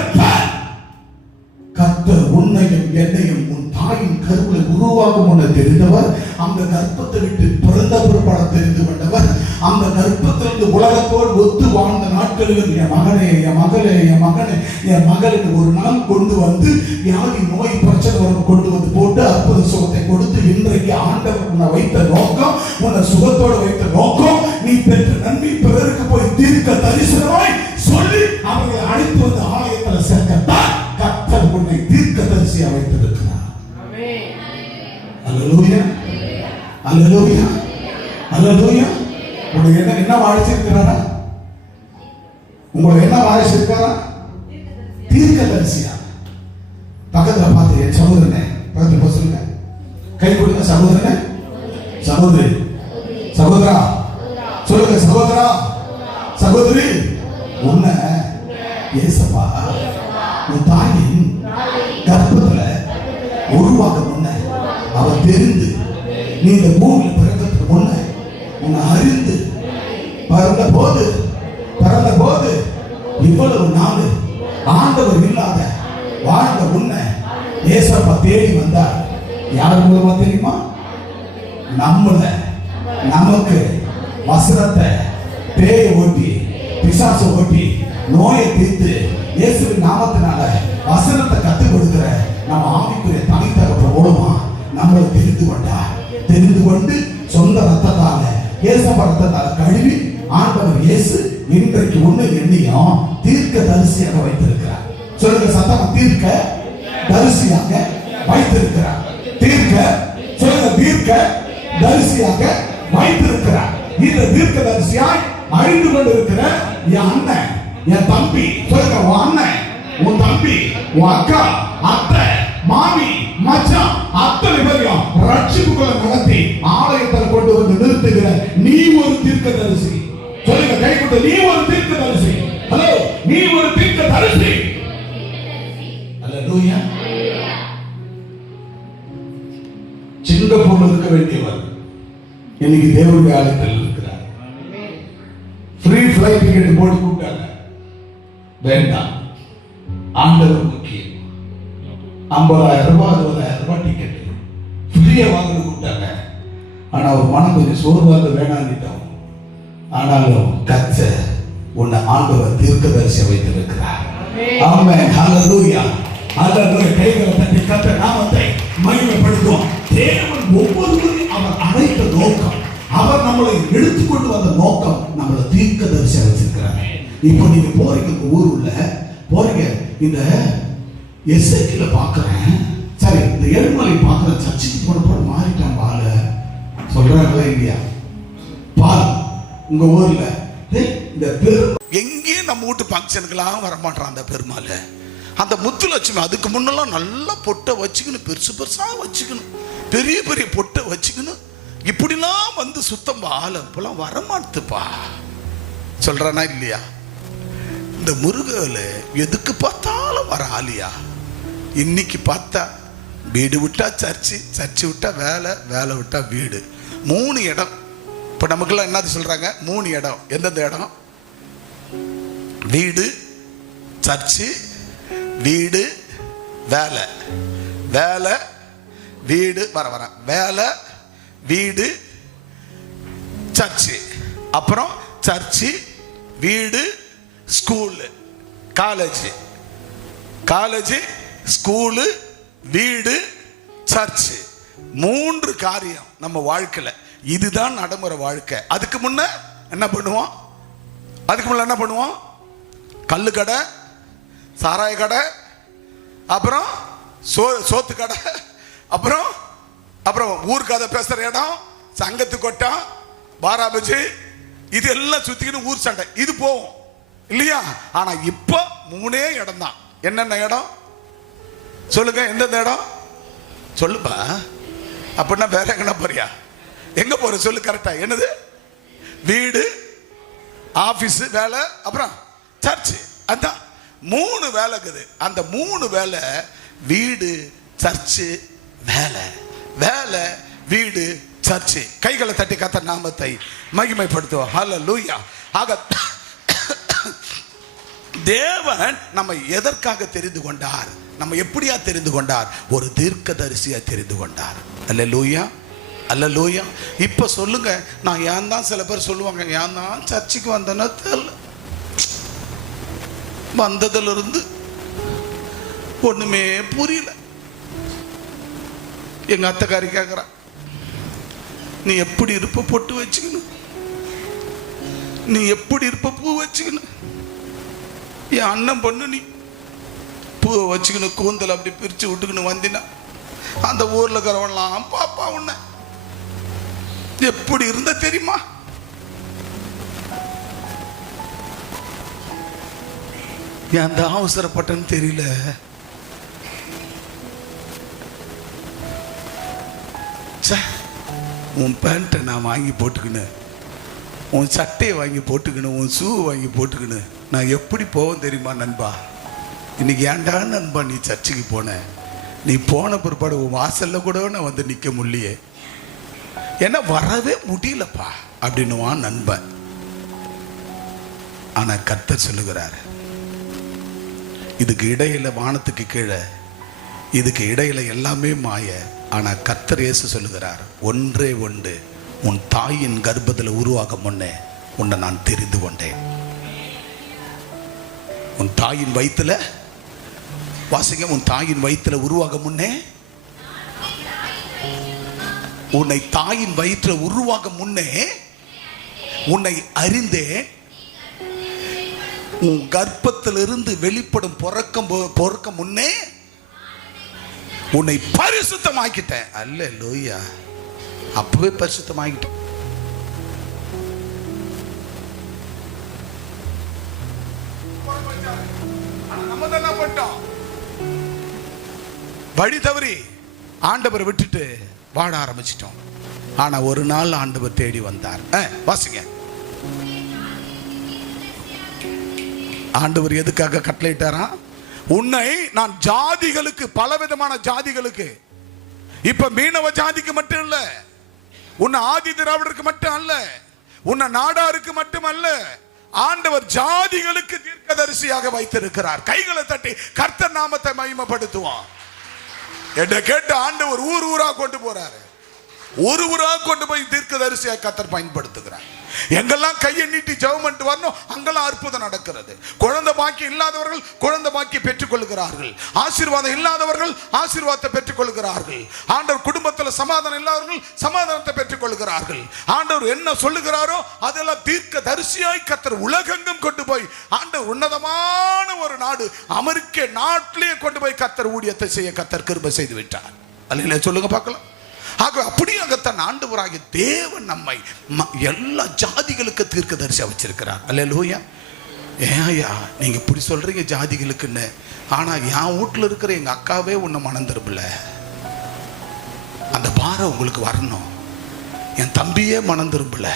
கர்த்தர் உன்னையும் என்னையும் உன் தாயின் கருவில் உருவாக்கும் முன்ன தெரிந்தவர், அந்த கர்ப்பத்தை விட்டு பிறந்த பிற்பாடு தெரிந்து கொண்டவர், அந்த கர்ப்பத்திலிருந்து உலகத்தோடு ஒத்து வாழ்ந்த நாட்களிலும் என் மகனே என் மகளே என் மகனே என் மகளுக்கு ஒரு நாள் கொண்டு வந்து வியாதி நோய் பிரச்சனை கொண்டு வந்து போட்டு அற்புத சுகத்தை கொடுத்து இன்றைக்கு ஆண்டவர் உன்னை வைத்த நோக்கம், உன்னை சுகத்தோடு வைத்த நோக்கம், நீ பெற்ற நன்மை பிறருக்கு போய் தீர்க்க தரிசனமாய் சொல்லி அவர்களை அழைத்து வந்து ஆலயத்தில் சேர்க்கத்தான் கர்த்தர் உன்னை தீர்க்க தரிசியா வைத்திருக்கிறார். அல்லேலூயா அல்லேலூயா அல்லேலூயா. உங்களை என்ன வாழிச்சிருக்கிறாரா? உங்களை என்ன வாழிச்சிருக்காரா? தீர்க்க தரிசியா. பக்கத்துல பார்த்து என் சகோதரனே, பக்கத்துல போய் சொல்லுங்க, கை கொடுங்க. சகோதரனே, சகோதரி, சகோதரா சொல்லுங்க. சகோதரா சகோதரி, உன்னை ஏசப்பா உன் தாயின் கர்ப்பத்துல உருவாக்க முன்ன அவர் தெரிந்து, நீ இந்த பூமியில் பிறக்கிறதுக்கு முன்ன உன்னை அறிந்து பிறந்த போது இவ்வளவு நாள் ஆண்டவர் இல்லாத வாழ்ந்த உன்னை ஏசப்பா தேடி வந்தார். யார் மூலமா தெரியுமா? நமக்கு வசனத்தை பேயை ஓட்டி பிசாசை ஓட்டி நோயை தீர்த்து இயேசுவின் நாமத்தினால வசனத்தை கற்றுக் கொடுக்கிற நம்ம ஆவிக்குரிய தனித்தகப்ப மூலமா நம்மளை தெரிந்து கொண்டு சொந்த ரத்தத்தால இயேசப்பா ரத்தத்தால கழுவி ஆண்டவர் இயேசு இன்றைக்கு உன்னை எண்ணியும் தீர்க்க தரிசியாக வைத்திருக்கிறார். சொல்லுங்க சத்தமா, தீர்க்க தரிசியாக வைத்திருக்கிறார். தீர்க்க தரிசியாக வைத்திருக்கிறார். இந்த தீர்க்க தரிசியாய் அழிந்து கொண்டிருக்கிற என் அண்ணன், என் தம்பி, சொல்லுங்க உன் அண்ணன், உன் தம்பி, உன் அக்கா, அத்தை, மாமி, மச்சான், அத்தனை பேரையும் ரட்சிப்புகளை நடத்தி ஆலயத்தில் கொண்டு வந்து நிறுத்துகிற நீ ஒரு தீர்க்க தரிசி. சொல்லுங்க கை கொண்டு, நீ ஒரு தீர்க்க தரிசி. ஹலோ, நீ ஒரு தீர்க்க தரிசி. அல்லேலூயா. சிங்கப்பூர்ல இருக்க வேண்டியவர் இன்னைக்கு தேவனுடைய ஆலயத்தில் இருக்கிறார். ஃப்ரீ ஃபிளைட் டிக்கெட் போட்டு கூப்பிட்டாங்க. வேண்டாம், ஆண்டவர் முக்கியம். 50,000 ரூபாய் 60,000 ரூபாய் டிக்கெட் ஃப்ரீயா வாங்கன்னு கூப்பிட்டாங்க. ஆனா ஒரு மனம் கொஞ்சம் சோர்வாக வேணான்னுட்டோம். ஆனாலும் கர்த்தர் உன்னை ஆண்டவர் தீர்க்கதரிசியா வைத்திருக்கிறார். ஆமென். ஹல்லேலூயா அல்லேலூயா. கைகளை தட்டி கர்த்தர் நாமத்தை மகிமைப்படுத்துவோம். தேவன் ஒவ்வொருவரையும் அவர் அழைத்த நோக்கம், அவர் நம்மளை எடுத்துக்கொண்டு வந்த நோக்கம், நம்மளை தீர்க்கதரிசியா வச்சிருக்கிறார். இப்போ நீங்க போறீங்க, ஊருள்ள போறீங்க, இந்த எஸ்ஐக்கில பாக்குறேன், சரி இந்த ஏழுமலை பாக்குறேன், சர்ச்சுக்கு போன மாறிட்டான் பால சொல்றாங்களா இல்லையா? பால் உங்க ஊர்ல இந்த எங்கேயும் நம்ம வீட்டு ஃபங்க்ஷனுக்கெல்லாம் வரமாட்டான் அந்த பெருமாள். அந்த முத்துலட்சுமி அதுக்கு முன்னெல்லாம் நல்லா பொட்டை வச்சுக்கணும், பெருசு பெருசா வச்சுக்கணும், பெரிய பெரிய பொட்டை வச்சுக்கணும், இப்படிலாம் வந்து சுத்தம் பால இப்பெல்லாம் வரமாட்டுப்பா சொல்றானா இல்லையா? இந்த முருகல எதுக்கு பார்த்தாலும் வர ஆலியா. இன்னைக்கு பார்த்தா வீடு விட்டா சர்ச்சு, சர்ச்சு விட்டா வேலை, வேலை விட்டா வீடு. 3 இடம். இப்போ நமக்கெல்லாம் என்னது சொல்றாங்க? 3 இடம். எந்தெந்த இடம்? வீடு, சர்ச்சு, வீடு, வேலை. வேலை, வீடு, வர வேலை, வீடு, சர்ச்சு, அப்புறம் சர்ச்சு, வீடு, ஸ்கூலு, காலேஜ், ஸ்கூலு, வீடு, சர்ச்சு. 3 காரியம் நம்ம வாழ்க்கையில. இதுதான் நடைமுறை வாழ்க்கை. அதுக்கு முன்ன என்ன பண்ணுவோம்? கல்லு கடை, சாராய கடை, அப்புறம் சோத்து கடை, அப்புறம் ஊர் கதை பேசுற இடம், சங்கத்து கொட்டம், பாராபஜி, இது எல்லாம் சுத்திக்கிட்டு ஊர் சண்டை இது போவோம் இல்லையா? ஆனா இப்ப 3 இடம் தான். என்னென்ன இடம் சொல்லுங்க? எந்தெந்த இடம் சொல்லுப்பா. அப்படின்னா வேற எங்கன்னா போறியா? எங்க போற சொல்லு கரெக்டா? என்னது? வீடு, ஆபீஸ் வேலை, அப்புறம் சர்ச். அதான் 3 வேலை இருக்குது. அந்த 3 வேலை வீடு, சர்ச்சு, வேலை, வேலை, வீடு, சர்ச்சு. கைகளை தட்டி கர்த்தர் நாமத்தை மகிமைப்படுத்துவோம். ஹல்லேலூயா. ஆக தேவன் நம்ம எதற்காக தெரிந்து கொண்டார்? நம்ம எப்படியா தெரிந்து கொண்டார்? ஒரு தீர்க்கதரிசியா தெரிந்து கொண்டார். அல்லேலூயா, அல்லேலூயா. இப்போ சொல்லுங்க, நான் ஏன் தான், சில பேர் சொல்லுவாங்க, ஏன் தான் சர்ச்சுக்கு வந்தேன்னா தெரியல, வந்ததிலிருந்து ஒண்ணுமே புரியல. எங்க அத்தைக்காரி கேட்குறா, நீ எப்படி இருப்ப பொட்டு வச்சுக்கணும், நீ எப்படி இருப்ப பூ வச்சுக்கணும். என் அண்ணன் பொண்ணு, நீ பூவை வச்சுக்கணும், கூந்தல் அப்படி பிரிச்சு விட்டுக்கணும் வந்தினா அந்த ஊர்ல இருக்கிறவன்லாம் பாப்பா உன்ன எப்படி இருந்த தெரியுமா? ஏன் தான் அவசரப்பட்டேன்னு தெரியல. உன் பேண்ட்டை நான் வாங்கி போட்டுக்கினேன், உன் சட்டையை வாங்கி போட்டுக்கணும், உன் ஷூ வாங்கி போட்டுக்கணும், நான் எப்படி போவேன் தெரியுமா நண்பா? இன்னைக்கு ஏன்டா நண்பா நீ சர்ச்சுக்கு போன? நீ போன பிற்பாடு உன் வாசல்ல கூட நான் வந்து நிற்க முடியலையே, ஏன்னா வரவே முடியலப்பா அப்படின்னுவான் நண்பன். ஆனா கர்த்தர் சொல்லுகிறார், இதுக்கு இடையில வானத்துக்கு கீழே, இதுக்கு இடையில எல்லாமே மாய. ஆனா கர்த்தர் இயேசு சொல்லுகிறார், ஒன்றே ஒன்று, உன் தாயின் கர்ப்பத்தில் உருவாக முன்னே உன்னை நான் தெரிந்து கொண்டேன். உன் தாயின் வயிற்றுல, வாசிங்க, உன் தாயின் வயிற்றுல உருவாக முன்னே, உன்னை தாயின் வயிற்றுல உருவாக முன்னே உன்னை அறிந்தேன். உன் கர்ப்பத்திலிருந்து வெளிப்படும் பொறக்க முன்னே உன்னை பரிசுத்தமாக்கிட்டேன். அல்லேலூயா, அப்பவே பரிசுத்தமாக்கிட்டேன். நம்ம என்ன பண்ணிட்டோம்? வழி தவறி ஆண்டவரை விட்டுட்டு வாட ஆரம்பிச்சிட்டோம். ஆனா ஒரு நாள் ஆண்டவர் தேடி வந்தார். வாசிங்க, ஆண்டவர் எதுக்காக கட்டளையிட்டாரா? உன்னை நான் ஜாதிகளுக்கு, பலவிதமான ஜாதிகளுக்கு, இப்ப மீனவ ஜாதிக்கு மட்டும் இல்ல, உன்னை ஆதி திராவிடருக்கு மட்டும் அல்ல, உன்னை நாடாருக்கு மட்டும் அல்ல, ஆண்டவர் ஜாதிகளுக்கு தீர்க்கதரிசியாக வைத்திருக்கிறார். கைகளை தட்டி கர்த்தர் நாமத்தை மகிமைப்படுத்துவான். என்ன கேட்டு ஆண்டவர் ஊர் ஊரா கொண்டு போறாரு, ஒரு ஊரா கொண்டு போய் தீர்க்கதரிசியாக கர்த்தர் பயன்படுத்துகிறார். எங்கெல்லாம் கையை நீட்டி ஜெபம் பண்ணிட்டு வரணும், அங்கெல்லாம் அற்புதம் நடக்கிறது. குழந்தை பாக்கி இல்லாதவர்கள் குழந்தை பாக்கி பெற்றுக் கொள்கிறார்கள். ஆசீர்வாதம் இல்லாதவர்கள் ஆசீர்வாதத்தை பெற்றுக் கொள்கிறார்கள். ஆண்டவர் குடும்பத்தில் சமாதானம் இல்லாதவர்கள் சமாதானத்தை பெற்றுக் கொள்கிறார்கள். ஆண்டவர் என்ன சொல்லுகிறாரோ அதெல்லாம் தீர்க்க தரிசியாய் கர்த்தர் உலகெங்கும் கொண்டு போய், ஆண்டவர் உன்னதமான ஒரு நாடு அமெரிக்க நாட்டிலேயே கொண்டு போய் கர்த்தர் ஊழியத்தை செய்ய கர்த்தர் கிருபை செய்து விட்டார். அல்ல சொல்லுங்க பார்க்கலாம். ஆக அப்படியாகத்தான் ஆண்டவராகிய தேவன் நம்மை எல்லா ஜாதிகளுக்கு தீர்க்கதரிசியா வச்சிருக்கிறார். அல்லேலூயா. ஏயா நீங்க இப்படி சொல்றீங்க ஜாதிகளுக்குன்னு, ஆனா என் வீட்டுல இருக்கிற எங்க அக்காவே உன்னை மனம் திரும்பல, அந்த பாரம் உங்களுக்கு வரணும். என் தம்பியே மனம் திரும்பல,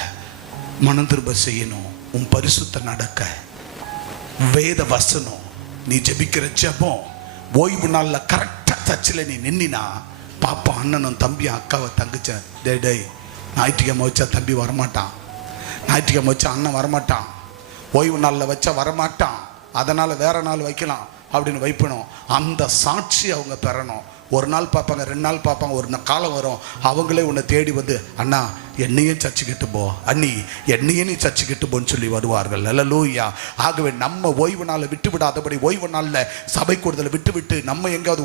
மனம் திரும்ப செய்யணும். உன் பரிசுத்த நடக்க, வேத வசனம், நீ ஜெபிக்கிற ஜெபம், ஓய்வு நாள்ல கரெக்டா சர்ச்சில் நீ நின்னா பாப்பா அண்ணனும் தம்பி அக்காவை தங்குச்சேன். டே ஞாயிற்றுக்கிழமை வச்சா தம்பி வரமாட்டான், ஞாயிற்றுக்கிழமை வச்சா அண்ணன் வரமாட்டான், ஓய்வு நாளில் வச்சா வரமாட்டான், அதனால் வேற நாள் வைக்கலாம் அப்படின்னு வைப்பணும். அந்த சாட்சி அவங்க பெறணும். ஒரு நாள் பார்ப்பாங்க, 2 நாள் பார்ப்பாங்க, ஒரு காலம் வரும் அவங்களே உன்னை தேடி வந்து, அண்ணா என்னையும் சர்ச்சுக்கிட்டு போ, அண்ணி என்னையும் நீ சர்ச்சுக்கிட்டு போன்னு சொல்லி வருவார்கள். அல்லேலூயா. ஆகவே நம்ம ஓய்வு நாளை விட்டு விடாதபடி, ஓய்வு நாளில் சபை கூடுதலை விட்டு விட்டு நம்ம எங்காவது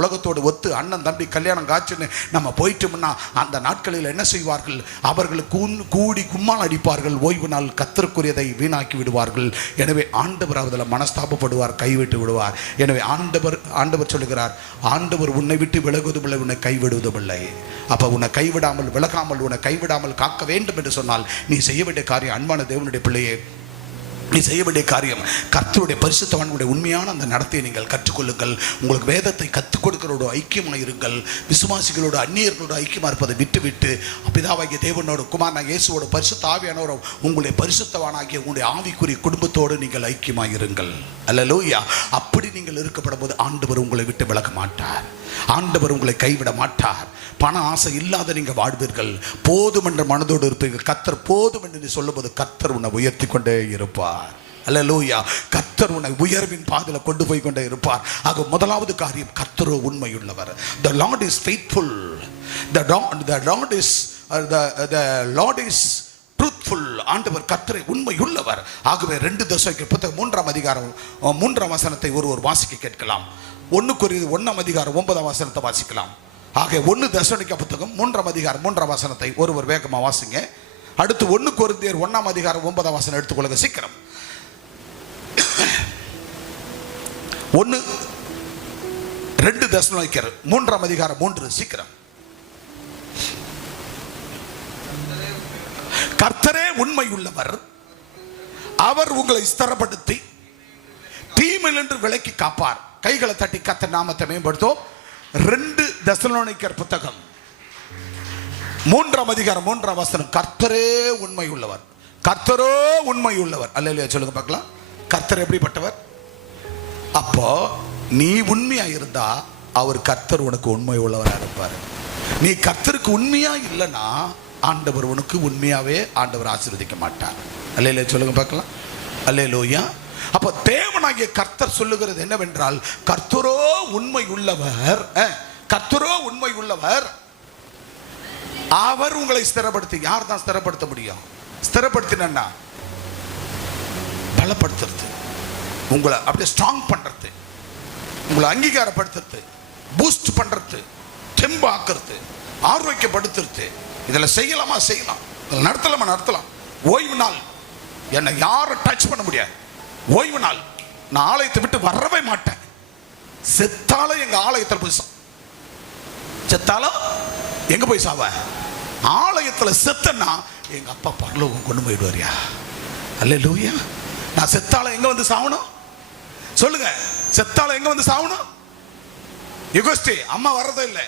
உலகத்தோடு ஒத்து அண்ணன் தம்பி கல்யாணம் காய்ச்சுன்னு நம்ம போயிட்டோம்னா அந்த நாட்களில் என்ன செய்வார்கள்? அவர்கள் கூடி கும்மால் அடிப்பார்கள். ஓய்வு நாள் கர்த்தருக்குரியதை வீணாக்கி விடுவார்கள். எனவே ஆண்டவர் அதில் மனஸ்தாபப்படுவார், கைவிட்டு விடுவார். எனவே ஆண்டவர் சொல்லுகிறார், ஆண்டவர் உன்னை விட்டு விலகுவதுமில்லை, உன்னை கைவிடுவதுமில்லை. அப்ப உன்னை கைவிடாமல் விலகாமல் உன்னை கைவிடாமல் காக்க வேண்டும் என்று சொன்னால் நீ செய்ய வேண்டிய காரியம், அன்பான தேவனுடைய பிள்ளையே, நீ செய்ய வேண்டிய காரியம், கர்த்தருடைய பரிசுத்தவான்களுடைய உண்மையான அந்த நடத்தையை நீங்கள் கற்றுக்கொள்ளுங்கள். உங்களுக்கு வேதத்தை கற்றுக் கொடுக்கிறோடு ஐக்கியமாக இருங்கள். விசுவாசிகளோடு அந்நியர்களோடு ஐக்கியமாக இருப்பதை விட்டு பிதாவாகிய தேவனோடு குமாரனாகிய இயேசுவோடு பரிசுத்த ஆவியானவரோ உங்களுடைய பரிசுத்தவானாகிய உங்களுடைய ஆவிக்குரிய குடும்பத்தோடு நீங்கள் ஐக்கியமாக இருங்கள். அல்லேலூயா. அப்படி நீங்கள் இருக்கப்படும் போது ஆண்டவர் உங்களை விட்டு விலக மாட்டார், ஆண்டவர் உங்களை கைவிட மாட்டார். பண ஆசை இல்லாத நீங்கள் வாழ்வீர்கள், போதும் என்ற மனதோடு இருப்பீர்கள். கர்த்தர் போதும் என்று நீ சொல்லும்போது கர்த்தர் உன்னை உயர்த்தி கொண்டே இருப்பார். அல்லேலூயா. கர்த்தர் உன்னை உயர்வின் பாதையில கொண்டு போய் கொண்டே இருப்பார். ஆக முதலாவது காரியம், கர்த்தர் உண்மையுள்ளவர். The Lord is faithful. The Lord is truthful. ஆண்டவர் கர்த்தரை உண்மையுள்ளவர். ஆகவே 2 தெசலோனிக்கேயர் புத்தகம் 3ஆம் அதிகாரம் 3ஆம் வசனத்தை ஒருவர் வாசிக்க கேட்கலாம். 1 கொரிந்தியர் 1ஆம் அதிகாரம் 9ஆம் வசனத்தை வாசிக்கலாம். ஆக 1 தெசலோனிக்கேயர் புத்தகம் 3ஆம் அதிகாரம் 3ஆம் வசனத்தை ஒருவர் வேகமா வாசிங்க. அடுத்து 1 கொரிந்தியர் 1ஆம் அதிகாரம் 9ஆம் வசனம் எடுத்துக்கொள்ளுங்க சீக்கிரம். 2 தெசலோனிக்கேயர் 3ஆம் அதிகாரம் 3 சீக்கிரம். கர்த்தரே உண்மையுள்ளவர், அவர் உங்களை ஸ்திரப்படுத்தி தீமையிலிருந்து விலக்கி காப்பார். கைகளை தட்டி கர்த்தர் நாமத்தை மேம்படுத்தும். 2 தெசலோனிக்கேயர் புத்தகம் 3ஆம் அதிகாரம் 3ஆம் வசனம். கர்த்தரே உண்மையுள்ளவர், கர்த்தரோ உண்மையுள்ளவர். அல்லேலூயா சொல்லுங்க பார்க்கலாம். கர்த்தர் எப்படிப்பட்டவர்? அப்போ நீ உண்மையா இருந்தா அவர் கர்த்தர் உனக்கு உண்மை உள்ளவரா இருப்பார். நீ கர்த்தருக்கு உண்மையா இல்லைன்னா ஆண்டவர் உனக்கு உண்மையாவே ஆண்டவர் ஆசீர்வதிக்க மாட்டார். அல்லேலூயா சொல்லுங்க பார்க்கலாம். அல்லேலூயா. அப்ப தேவனாகிய கர்த்தர் சொல்லுகிறது என்னவென்றால், கர்த்தரோ உண்மை உள்ளவர், கர்த்தரோ உண்மை உள்ளவர், அவர் உங்களை ஸ்திரப்படுத்தி. யார் தான் ஸ்திரப்படுத்த முடியும்? ஸ்திரப்படுத்தினா பலப்படுத்துறது, உங்களை அப்படியே ஸ்ட்ராங் பண்றது, உங்களை அங்கீகாரப்படுத்துறது, பூஸ்ட் பண்றது, தெம்பாக்குறது, ஆரோக்கியப்படுத்துறது. இதில் செய்யலாமா செய்யலாம், இதில் நடத்தலாமா நடத்தலாம். ஓய்வு நாள் என்னை யாரும் டச் பண்ண முடியாது. ஓய்வு நாள் நான் ஆலயத்தை விட்டு வரவே மாட்டேன். செத்தாலும் எங்க ஆலயத்தில் போய் செத்தாலும் எங்க போய் சாவ? ஆலயத்தில் செத்தன்னா எங்க அப்பா பரலோகம் கொண்டு போயிடுவாரியா. அல்லேலூயா. நான் செத்தாலும் எங்க வந்து சாவணும் சொல்லுங்க? செத்தாலும் எங்க வந்து சாவணும்? யுகஸ்டி அம்மா வர்றதே இல்லை.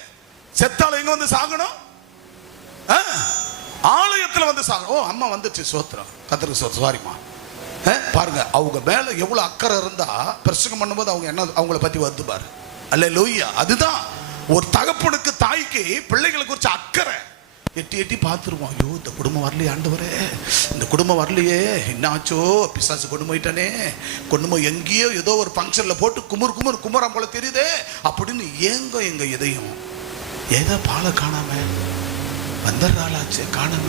செத்தாலும் எங்க வந்து சாகணும்? ஆலயத்தில் வந்து சாகணும். ஓ அம்மா வந்துச்சு, சோத்திரம் கர்த்தருக்கு சோத்திரம். சாரிம்மா. பாருங்க அவங்க மேல எவ்வளவு அக்கறை இருந்தா பிரசங்கம் பண்ணும்போது அவங்க என்ன அவங்கள பத்தி வந்து பாரு. அல்லேலூயா. அதுதான் ஒரு தகப்பனுக்கு தாய்க்கு பிள்ளைகளை குறிச்சு அக்கறை. எட்டி எட்டி பார்த்துருவோம். ஐயோ இந்த குடும்பம் வரலையே ஆண்டவரே, இந்த குடும்பம் வரலையே, என்னாச்சோ பிசாசு கொண்டு போயிட்டானே, கொண்டு போய் எங்கேயோ ஏதோ ஒரு ஃபங்க்ஷன்ல போட்டு குமுறாம் போல தெரியுதே அப்படின்னு ஏங்க எங்க இதயம். ஏதோ பாலை காணாம வந்துடுறாளாச்சு, காணாம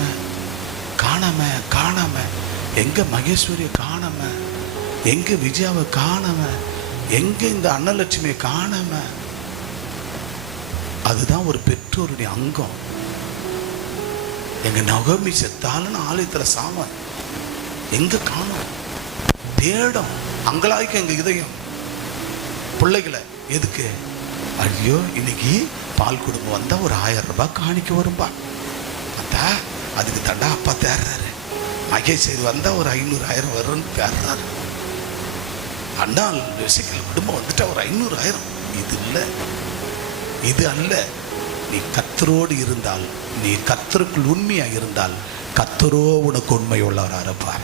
எங்க மகேஸ்வரியை காணாம, எங்க விஜயாவை காணாம, எங்க இந்த அன்னலட்சுமியை காணாம. அதுதான் ஒரு பெற்றோருடைய அங்கம். எங்க நகமி செத்தாலும் ஆலயத்தில் சாமன் எங்க காணும், தேடம் அங்கலாய்க்கு எங்க இதயம். பிள்ளைகளை எதுக்கு? ஐயோ இன்னைக்கு பால் குடும்பம் வந்தா ஒரு 1000 ரூபாய் காணிக்க வரும்பா, அத்தா அதுக்கு தண்டா அப்பா தேர்றாரு. மகேஷ் இது வந்தா ஒரு 500,000 வரும்னு தேர்றாரு. அண்ணால் யோசிக்கல, குடும்பம் வந்துட்டா ஒரு 500,000. இது இல்லை, இது அல்ல. நீ கர்த்தரோடு இருந்தால், நீ கர்த்தருக்குள் உண்மையா இருந்தால் கர்த்தரோ உனக்கு உண்மை உள்ளவராக இருப்பார்.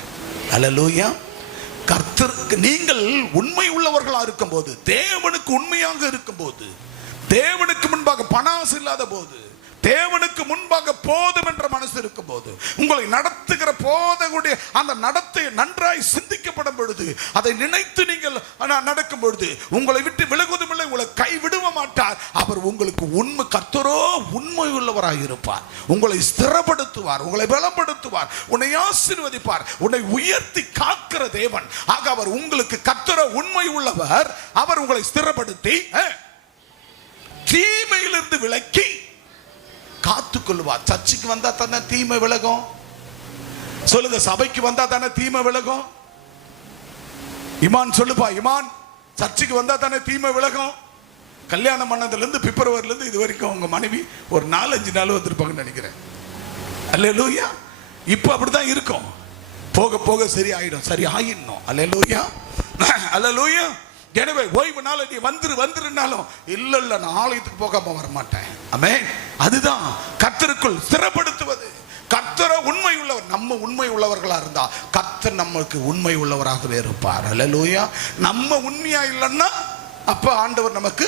அல்லேலூயா. கர்த்தருக்கு நீங்கள் உண்மை உள்ளவர்களா இருக்கும் போது, தேவனுக்கு உண்மையாக இருக்கும் போது, தேவனுக்கு முன்பாக பணாசு இல்லாத போது, தேவனுக்கு முன்பாக போதும் என்ற மனசு இருக்கும் போது, உங்களை நடத்துகிற போதகுடைய அந்த நடத்தை நன்றாய் சிந்திக்கப்படும் பொழுது, அதை நினைத்து நீங்கள் நடக்கும் பொழுது உங்களை விட்டு விலகுவதும் இல்லை, உங்களை கைவிடுவ மாட்டார். அவர் உங்களுக்கு உண்மை, கர்த்தரோ உண்மை உள்ளவராக இருப்பார். உங்களை ஸ்திரப்படுத்துவார், உங்களை பலப்படுத்துவார், உன்னை ஆசீர்வதிப்பார், உன்னை உயர்த்தி காக்கிற தேவன். ஆக அவர் உங்களுக்கு கர்த்தரோ உண்மை உள்ளவர். அவர் உங்களை ஸ்திரப்படுத்தி தீமையிலிருந்து விலக்கி காத்துக்கொள்வார். சர்ச்சுக்கு வந்தா தானே தீமை விலகும்? சொல்லுங்க. சபைக்கு வந்தா தானே தீமை விலகும்? இமான் சொல்லுப்பா, இமான் சர்ச்சுக்கு வந்தா தானே தீமை விலகும்? கல்யாணம் பண்ணதுல இருந்து பிப்ரவரில இருந்து இது வரைக்கும் உங்க மனைவி ஒரு 4-5 நாள் வந்திருப்பாங்கன்னு நினைக்கிறேன். அல்லேலூயா. இப்போ அப்படிதான் இருக்கும். போக போக சரி ஆயிடும், சரி ஆயிடணும். அல்லேலூயா, அல்லேலூயா. எனவே ஓய்வு நாள் நீ வந்துருனாலும் இல்ல நான் ஆலயத்துக்கு போகாம வரமாட்டேன். ஆமென். அதுதான் கர்த்தருக்குள் ஸ்திரப்படுத்துவது. கர்த்தர் உண்மை உள்ளவர். நம்ம உண்மை உள்ளவர்களா இருந்தா கர்த்தர் நமக்கு உண்மை உள்ளவராகவே இருப்பார். அல்லேலூயா. நம்ம உண்மையா இல்லைன்னா அப்ப ஆண்டவர் நமக்கு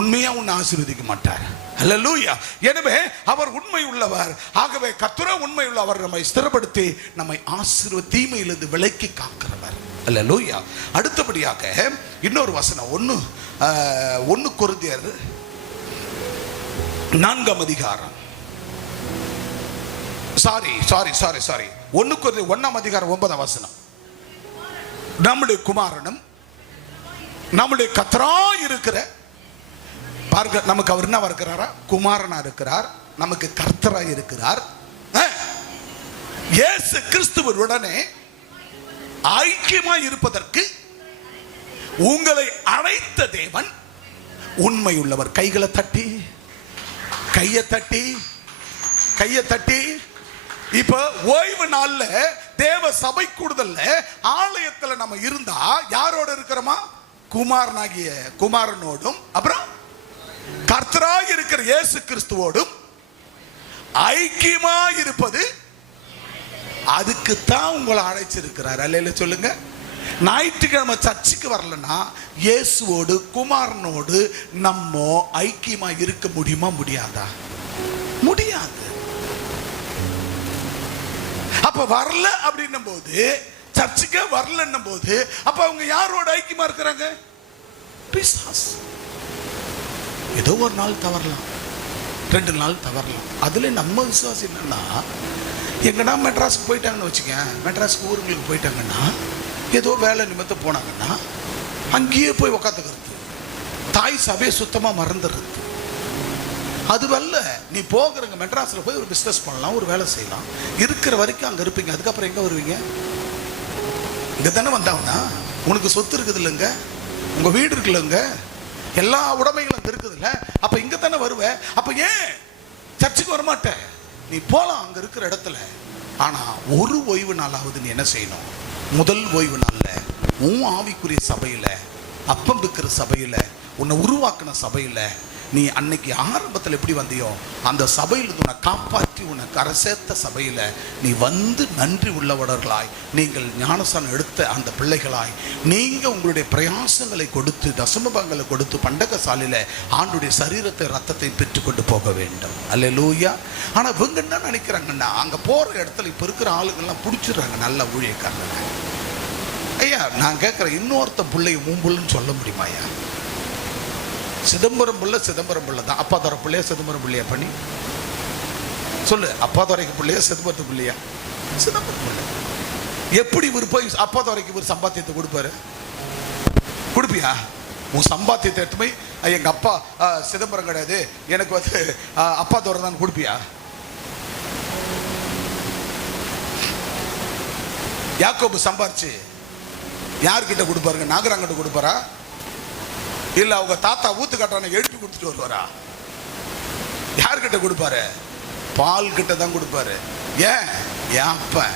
உண்மையா உன்னை ஆசீர்வதிக்க மாட்டார். அல்லேலூயா. எனவே அவர் உண்மை உள்ளவர். ஆகவே கர்த்தர் உண்மை உள்ளவர். நம்மை ஸ்திரப்படுத்தி நம்மை தீமையிலிருந்து விலக்கி காக்கிறவர். அல்லேலூயா. அடுத்தபடியாக இன்னொரு வசனம் 1 கொரிந்தியர் 4ஆம் அதிகாரம், சாரி 1 கொரிந்தியர் 1ஆம் அதிகாரம் 9ஆம் வசனம். நம்முடைய குமாரனும் நம்முடைய கர்த்தராய் இருக்கிற, பாருங்க, நமக்கு அவர் என்ன இருக்கிறாரா? குமாரனா இருக்கிறார், நமக்கு கர்த்தராய் இருக்கிறார். இயேசு கிறிஸ்துவுடனே ஐக்கியமாய் இருப்பதற்கு உங்களை அழைத்த தேவன் உண்மை உள்ளவர். கையை தட்டி இப்ப ஓய்வு நாள்ல தேவ சபை கூடுதல்ல ஆலயத்துல நம்ம இருந்தா யாரோட இருக்கிறோமா? குமாரனோடும் அப்புறம் கர்த்தராய் இருக்கிற இயேசு கிறிஸ்துவோடும் ஐக்கியமாய் இருப்பது, அதுக்கு தான் உங்களை அழைச்சிருக்கிறார். அல்லேலூயா சொல்லுங்க. ஞாயிற்றுக்கிழமை சர்ச்சுக்கு வரலன்னா இயேசுவோடு குமாரனோடு நம்ம ஐக்கியமா இருக்க முடியுமா? முடியாதா? முடியாது. அப்ப வரல அப்படின்னும் போது, சர்ச்சுக்கே வரலன்னும் போது, அப்ப அவங்க யாரோட ஐக்கியமா இருக்கிறாங்க? பிசாசு. ஏதோ ஒரு நாள் தவறலாம், 2 நாள் தவறலாம். அதுல நம்ம விசுவாசம் என்னன்னா, எங்கன்னா மெட்ராஸுக்கு போயிட்டாங்கன்னு வச்சுக்க, மெட்ராஸுக்கு ஊருங்களுக்கு போயிட்டாங்கன்னா, ஏதோ வேலை நிமித்தம் போனாங்கன்னா அங்கேயே போய் உக்காந்துக்கிறது, தாய் சபையை சுத்தமாக மறந்துடுறது. அதுவல்ல, நீ போகிறங்க மெட்ராஸில் போய் ஒரு பிஸ்னஸ் பண்ணலாம், ஒரு வேலை செய்யலாம், இருக்கிற வரைக்கும் அங்கே இருப்பீங்க. அதுக்கப்புறம் எங்கே வருவீங்க? இங்கே தானே வந்தாங்கன்னா உனக்கு சொத்து இருக்குது இல்லைங்க, உங்கள் வீடு இருக்குல்லங்க, எல்லா உடைமைகளும் அங்கே இருக்குது இல்லை, அப்போ இங்கே தானே வருவேன். அப்போ ஏன் சர்ச்சுக்கு வரமாட்டேன்? நீ போகலாம் அங்கே இருக்கிற இடத்துல. ஆனால் ஒரு ஓய்வு நாளாவது நீ என்ன செய்யணும்? முதல் ஓய்வு நாளில் உன் ஆவிக்குரிய சபையில், அப்பம் இருக்கிற சபையில், உன்னை உருவாக்கின சபையில், நீ அன்னைக்கு ஆரம்பத்தில் எப்படி வந்தியோ அந்த சபையில் உன்னை காப்பாற்றி உன்னை கரை சேர்த்த சபையில் நீ வந்து நன்றி உள்ளவர்களாய், நீங்கள் ஞானஸ்தானம் எடுத்த அந்த பிள்ளைகளாய், நீங்கள் உங்களுடைய பிரயாசங்களை கொடுத்து, தசமபாகங்களை கொடுத்து, பண்டகசாலையில் ஆண்டுடைய சரீரத்தை ரத்தத்தை பெற்றுக்கொண்டு போக வேண்டும். அல்லேலூயா. ஆனால் இவங்க என்ன நினைக்கிறாங்கன்னா, அங்கே போகிற இடத்துல இப்போ இருக்கிற ஆளுங்கள்லாம் பிடிச்சிடுறாங்க நல்ல ஊழியக்காரங்க. ஐயா நான் கேட்குறேன், இன்னொருத்த பிள்ளைய மூம்புள்ளுன்னு சொல்ல முடியுமா? ஐயா சிதம்பரம் பிள்ளை தான். அப்பா துறை பிள்ளையா சிதம்பரம் பிள்ளையா? பண்ணி சொல்லு. அப்பா துறைக்கு பிள்ளையா சிதம்பரத்து பிள்ளையா? சிதம்பரம் பிள்ளை. எப்படி இவர் போய் அப்பா துறைக்கு இவர் சம்பாத்தியத்தை கொடுப்பாரு? கொடுப்பியா? உன் சம்பாத்தியத்தை எடுத்து போய் எங்க அப்பா சிதம்பரம் கிடையாது, எனக்கு வந்து அப்பா துறை தான் கொடுப்பியா? யாக்கோபு சம்பாரிச்சு யார்கிட்ட கொடுப்பாருங்க? நாகராங்கிட்ட கொடுப்பாரா? இல்ல அவங்க தாத்தா ஊத்து கட்டான எழுப்பி கொடுத்துட்டு வருவாரா? யார்கிட்ட கொடுப்பாரு? பால் கிட்ட தான் கொடுப்பாரு. ஏன்? என் அப்பா,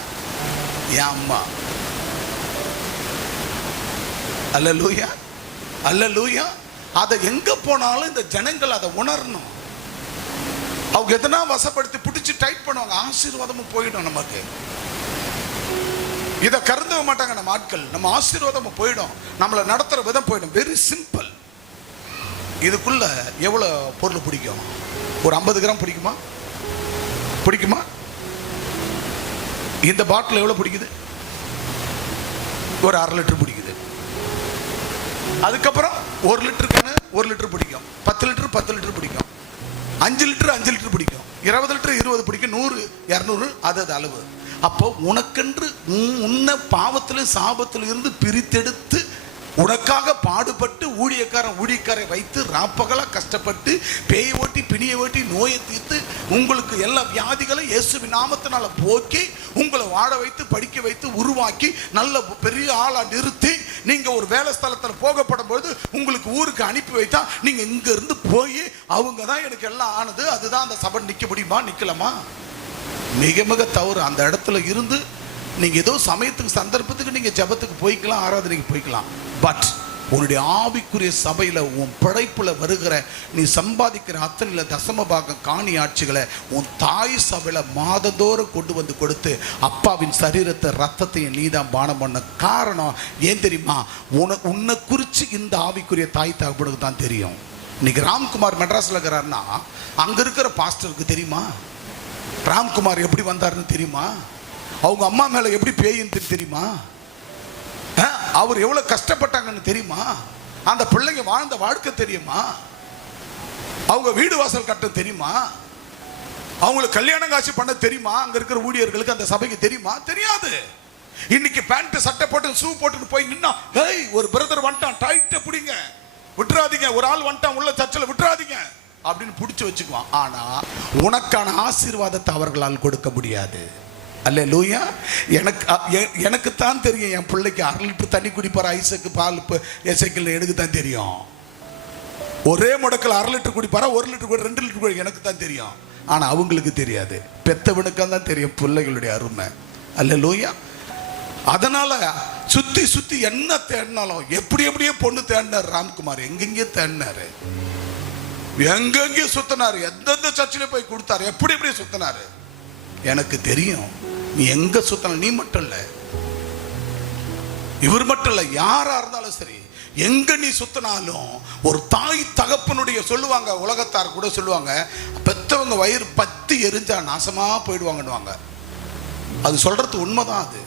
என் அம்மா. அல்லேலூயா, அல்லேலூயா. அதை எங்க போனாலும் இந்த ஜனங்கள் அதை உணரணும். அவங்க எதனா வசப்படுத்தி பிடிச்சி டைட் பண்ணுவாங்க, ஆசீர்வாதமும் போயிடும் நமக்கு. இதை கருந்தவ மாட்டாங்க நம்ம ஆட்கள். நம்ம ஆசீர்வாதமும் போயிடும், நம்மளை நடத்துற விதம் போயிடும். Very simple. இதுக்குள்ள எவ்வளவு பொருள் பிடிக்கும்? ஒரு 50 கிராம் பிடிக்குமா? பிடிக்குமா? இந்த பாட்டில் எவ்வளவு பிடிக்குது? ஒரு 1/2 லிட்டர் பிடிக்குது. அதுக்கப்புறம் 1 லிட்டருக்கான 1 லிட்டர் பிடிக்கும், 10 லிட்டர் 10 லிட்டர் பிடிக்கும், 5 லிட்டர் 5 லிட்டர் பிடிக்கும், 20 லிட்டர் 20 பிடிக்கும், 100 200 அது அளவு. அப்போ உனக்கென்று உன்னை பாவத்திலும் சாபத்திலும் இருந்து பிரித்தெடுத்து உனக்காக பாடுபட்டு ஊழியக்காரை வைத்து ராப்பகலா கஷ்டப்பட்டு பேய் ஓட்டி பிணியை ஓட்டி நோயை தீர்த்து உங்களுக்கு எல்லா வியாதிகளும் இயேசுவின் நாமத்தினால போக்கி உங்களை வாழ வைத்து படிக்க வைத்து உருவாக்கி நல்ல பெரிய ஆளா நிறுத்தி நீங்க ஒரு வேலை ஸ்தலத்தில் போகப்படும் போது உங்களுக்கு ஊருக்கு அனுப்பி வைத்தா நீங்க இங்க இருந்து போய் அவங்க தான் எனக்கு எல்லாம் ஆனது, அதுதான் அந்த சபை நிக்க முடியுமா? நிக்கலாமா? மிக மிக தவறு. அந்த இடத்துல இருந்து நீங்க ஏதோ சமயத்துக்கு சந்தர்ப்பத்துக்கு நீங்க ஜபத்துக்கு போய்க்கலாம், ஆராதனைக்கு போய்க்கலாம். பட் உன்னுடைய ஆவிக்குரிய சபையில உன் படைப்புல வருகிற நீ சம்பாதிக்கிற அத்தனையில தசம பாகம் காணி ஆட்சிகளை உன் தாய் சபையில மாதந்தோறும் கொண்டு வந்து கொடுத்து அப்பாவின் சரீரத்தை ரத்தத்தையும் நீதான் பானம் பண்ண. காரணம் ஏன் தெரியுமா? உன்னை குறித்து இந்த ஆவிக்குரிய தாய் தகப்பனுக்கு தான் தெரியும். இன்னைக்கு ராம்குமார் மெட்ராஸ்ல இருக்கிறாருன்னா அங்க இருக்கிற பாஸ்டருக்கு தெரியுமா ராம்குமார் எப்படி வந்தாருன்னு தெரியுமா? அவங்க அம்மா மேல எப்படி பேயின்னு தெரியுமா? அவர் எவ்வளவு கஷ்டப்பட்டாங்கன்னு தெரியுமா? அந்த பிள்ளைங்க வாழ்ந்த வாழ்க்கை தெரியுமா? அவங்க வீடு வாசல் கட்ட தெரியுமா? அவங்களுக்கு கல்யாணம் காட்சி பண்ண தெரியுமா? அங்க இருக்கிற ஊழியர்களுக்கு, அந்த சபைக்கு தெரியுமா? தெரியாது. இன்னைக்கு பேண்ட் சட்டை போட்டு ஷூ போட்டு போய் நின்னா, ஏய் ஒரு பிரதர் வந்துட்டான், டைட்டா பிடிங்க, விட்டுறாதீங்க, ஒரு ஆள் வந்துட்டான் உள்ள சர்ச்சில், விட்டுறாதீங்க அப்படின்னு பிடிச்சு வச்சுக்குவான். ஆனா உனக்கான ஆசீர்வாதத்தை அவர்களால் கொடுக்க முடியாது. அல்லேலூயா. எனக்கு தான் தெரியும், என் பிள்ளைக்கு 1/2 லிட்டர் தண்ணி குடிப்பார், ஐசக்கு பால் எசைக்கில் எனக்கு தான் தெரியும். ஒரே முடக்கில் 1/2 லிட்டர் குடிப்பாரா, 1 லிட்டர் கூட 2 லிட்டர் கூட எனக்கு தான் தெரியும். ஆனா அவங்களுக்கு தெரியாது. பெத்தவனுக்கு தான் தெரியும் பிள்ளைகளுடைய அருமை. அல்லேலூயா. அதனால சுத்தி சுத்தி என்ன தேடினாலும், எப்படியே பொண்ணு தேடினார் ராம்குமார், எங்கெங்கே தேடினாரு, எங்கெங்கே சுத்தினாரு, எந்தெந்த சர்ச்சில் போய் கொடுத்தாரு, எப்படி சுத்தினாரு. எனக்கு தெரியும். நீ எங்க சுத்தன, நீ மட்டும் இல்ல, இவர் மட்டும் இல்ல, யாரா இருந்தாலும் சரி, எங்க நீ சுத்தினாலும் ஒரு தாய் தகப்பனுடைய, சொல்லுவாங்க உலகத்தார் கூட சொல்லுவாங்க, பெத்தவங்க வயிறு பத்தி எரிஞ்சா நாசமா போயிடுவாங்கன்னுவாங்க. அது சொல்றது உண்மைதான். அது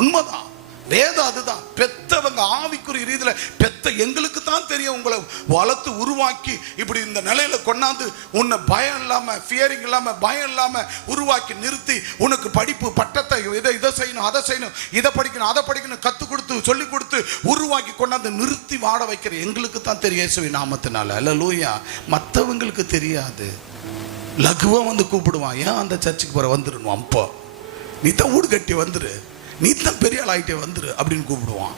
உண்மைதான். வேதம் அதுதான். பெத்தவங்க ஆவிக்குரிய ரீதியில பெத்த எங்களுக்கு தான் தெரியும். உங்களை வளர்த்து உருவாக்கி இப்படி இந்த நிலையில கொண்டாந்து உன்னை பயம் இல்லாம, ஃபியரிங் இல்லாம, பயம் இல்லாம உருவாக்கி நிறுத்தி, உனக்கு படிப்பு பட்டத்தை இதை செய்யணும், அதை செய்யணும், இதை படிக்கணும், அதை படிக்கணும், கத்து கொடுத்து சொல்லி கொடுத்து உருவாக்கி கொண்டாந்து நிறுத்தி வாட வைக்கிற எங்களுக்கு தான் தெரியும் இயேசுவின் நாமத்தினால. அல்லேலூயா. மற்றவங்களுக்கு தெரியாது. லகுவா வந்து கூப்பிடுவான், ஏன் அந்த சர்ச்சுக்கு போற வந்துடணும், அப்போ நீ தான் வீடு கட்டி வந்துரு, நீ தான் பெரிய ஆள் ஆகிட்டே வந்துரு அப்படின்னு கூப்பிடுவான்.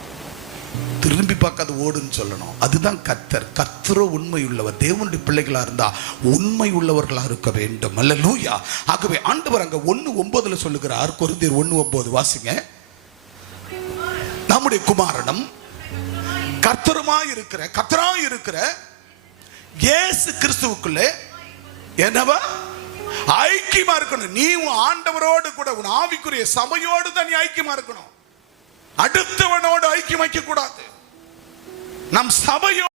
திரும்பி பார்க்காத ஓடுன்னு சொல்லணும். அதுதான் கர்த்தர். கர்த்தரோ உண்மை உள்ளவர். தேவனுடைய பிள்ளைகளா இருந்தா உண்மை உள்ளவர்களா இருக்க வேண்டும். அல்லேலூயா. ஆகவே ஆண்டவர் அங்க 1:9 சொல்லுகிறார். கொரிந்தியர் 1:9 வாசிங்க. நம்முடைய குமாரனும் கர்த்தருமாய் இருக்கிற இயேசு கிறிஸ்துவுக்குள்ளே என்னவா ஐக்கியமா இருக்கணும். நீ உன் ஆண்டவரோடு கூட, உன் ஆவிக்குரிய சபையோடு தான் நீ ஐக்கியமா இருக்கணும். அடுத்தவனோடு ஐக்கியம் வைக்க கூடாது. நம் சபையோடு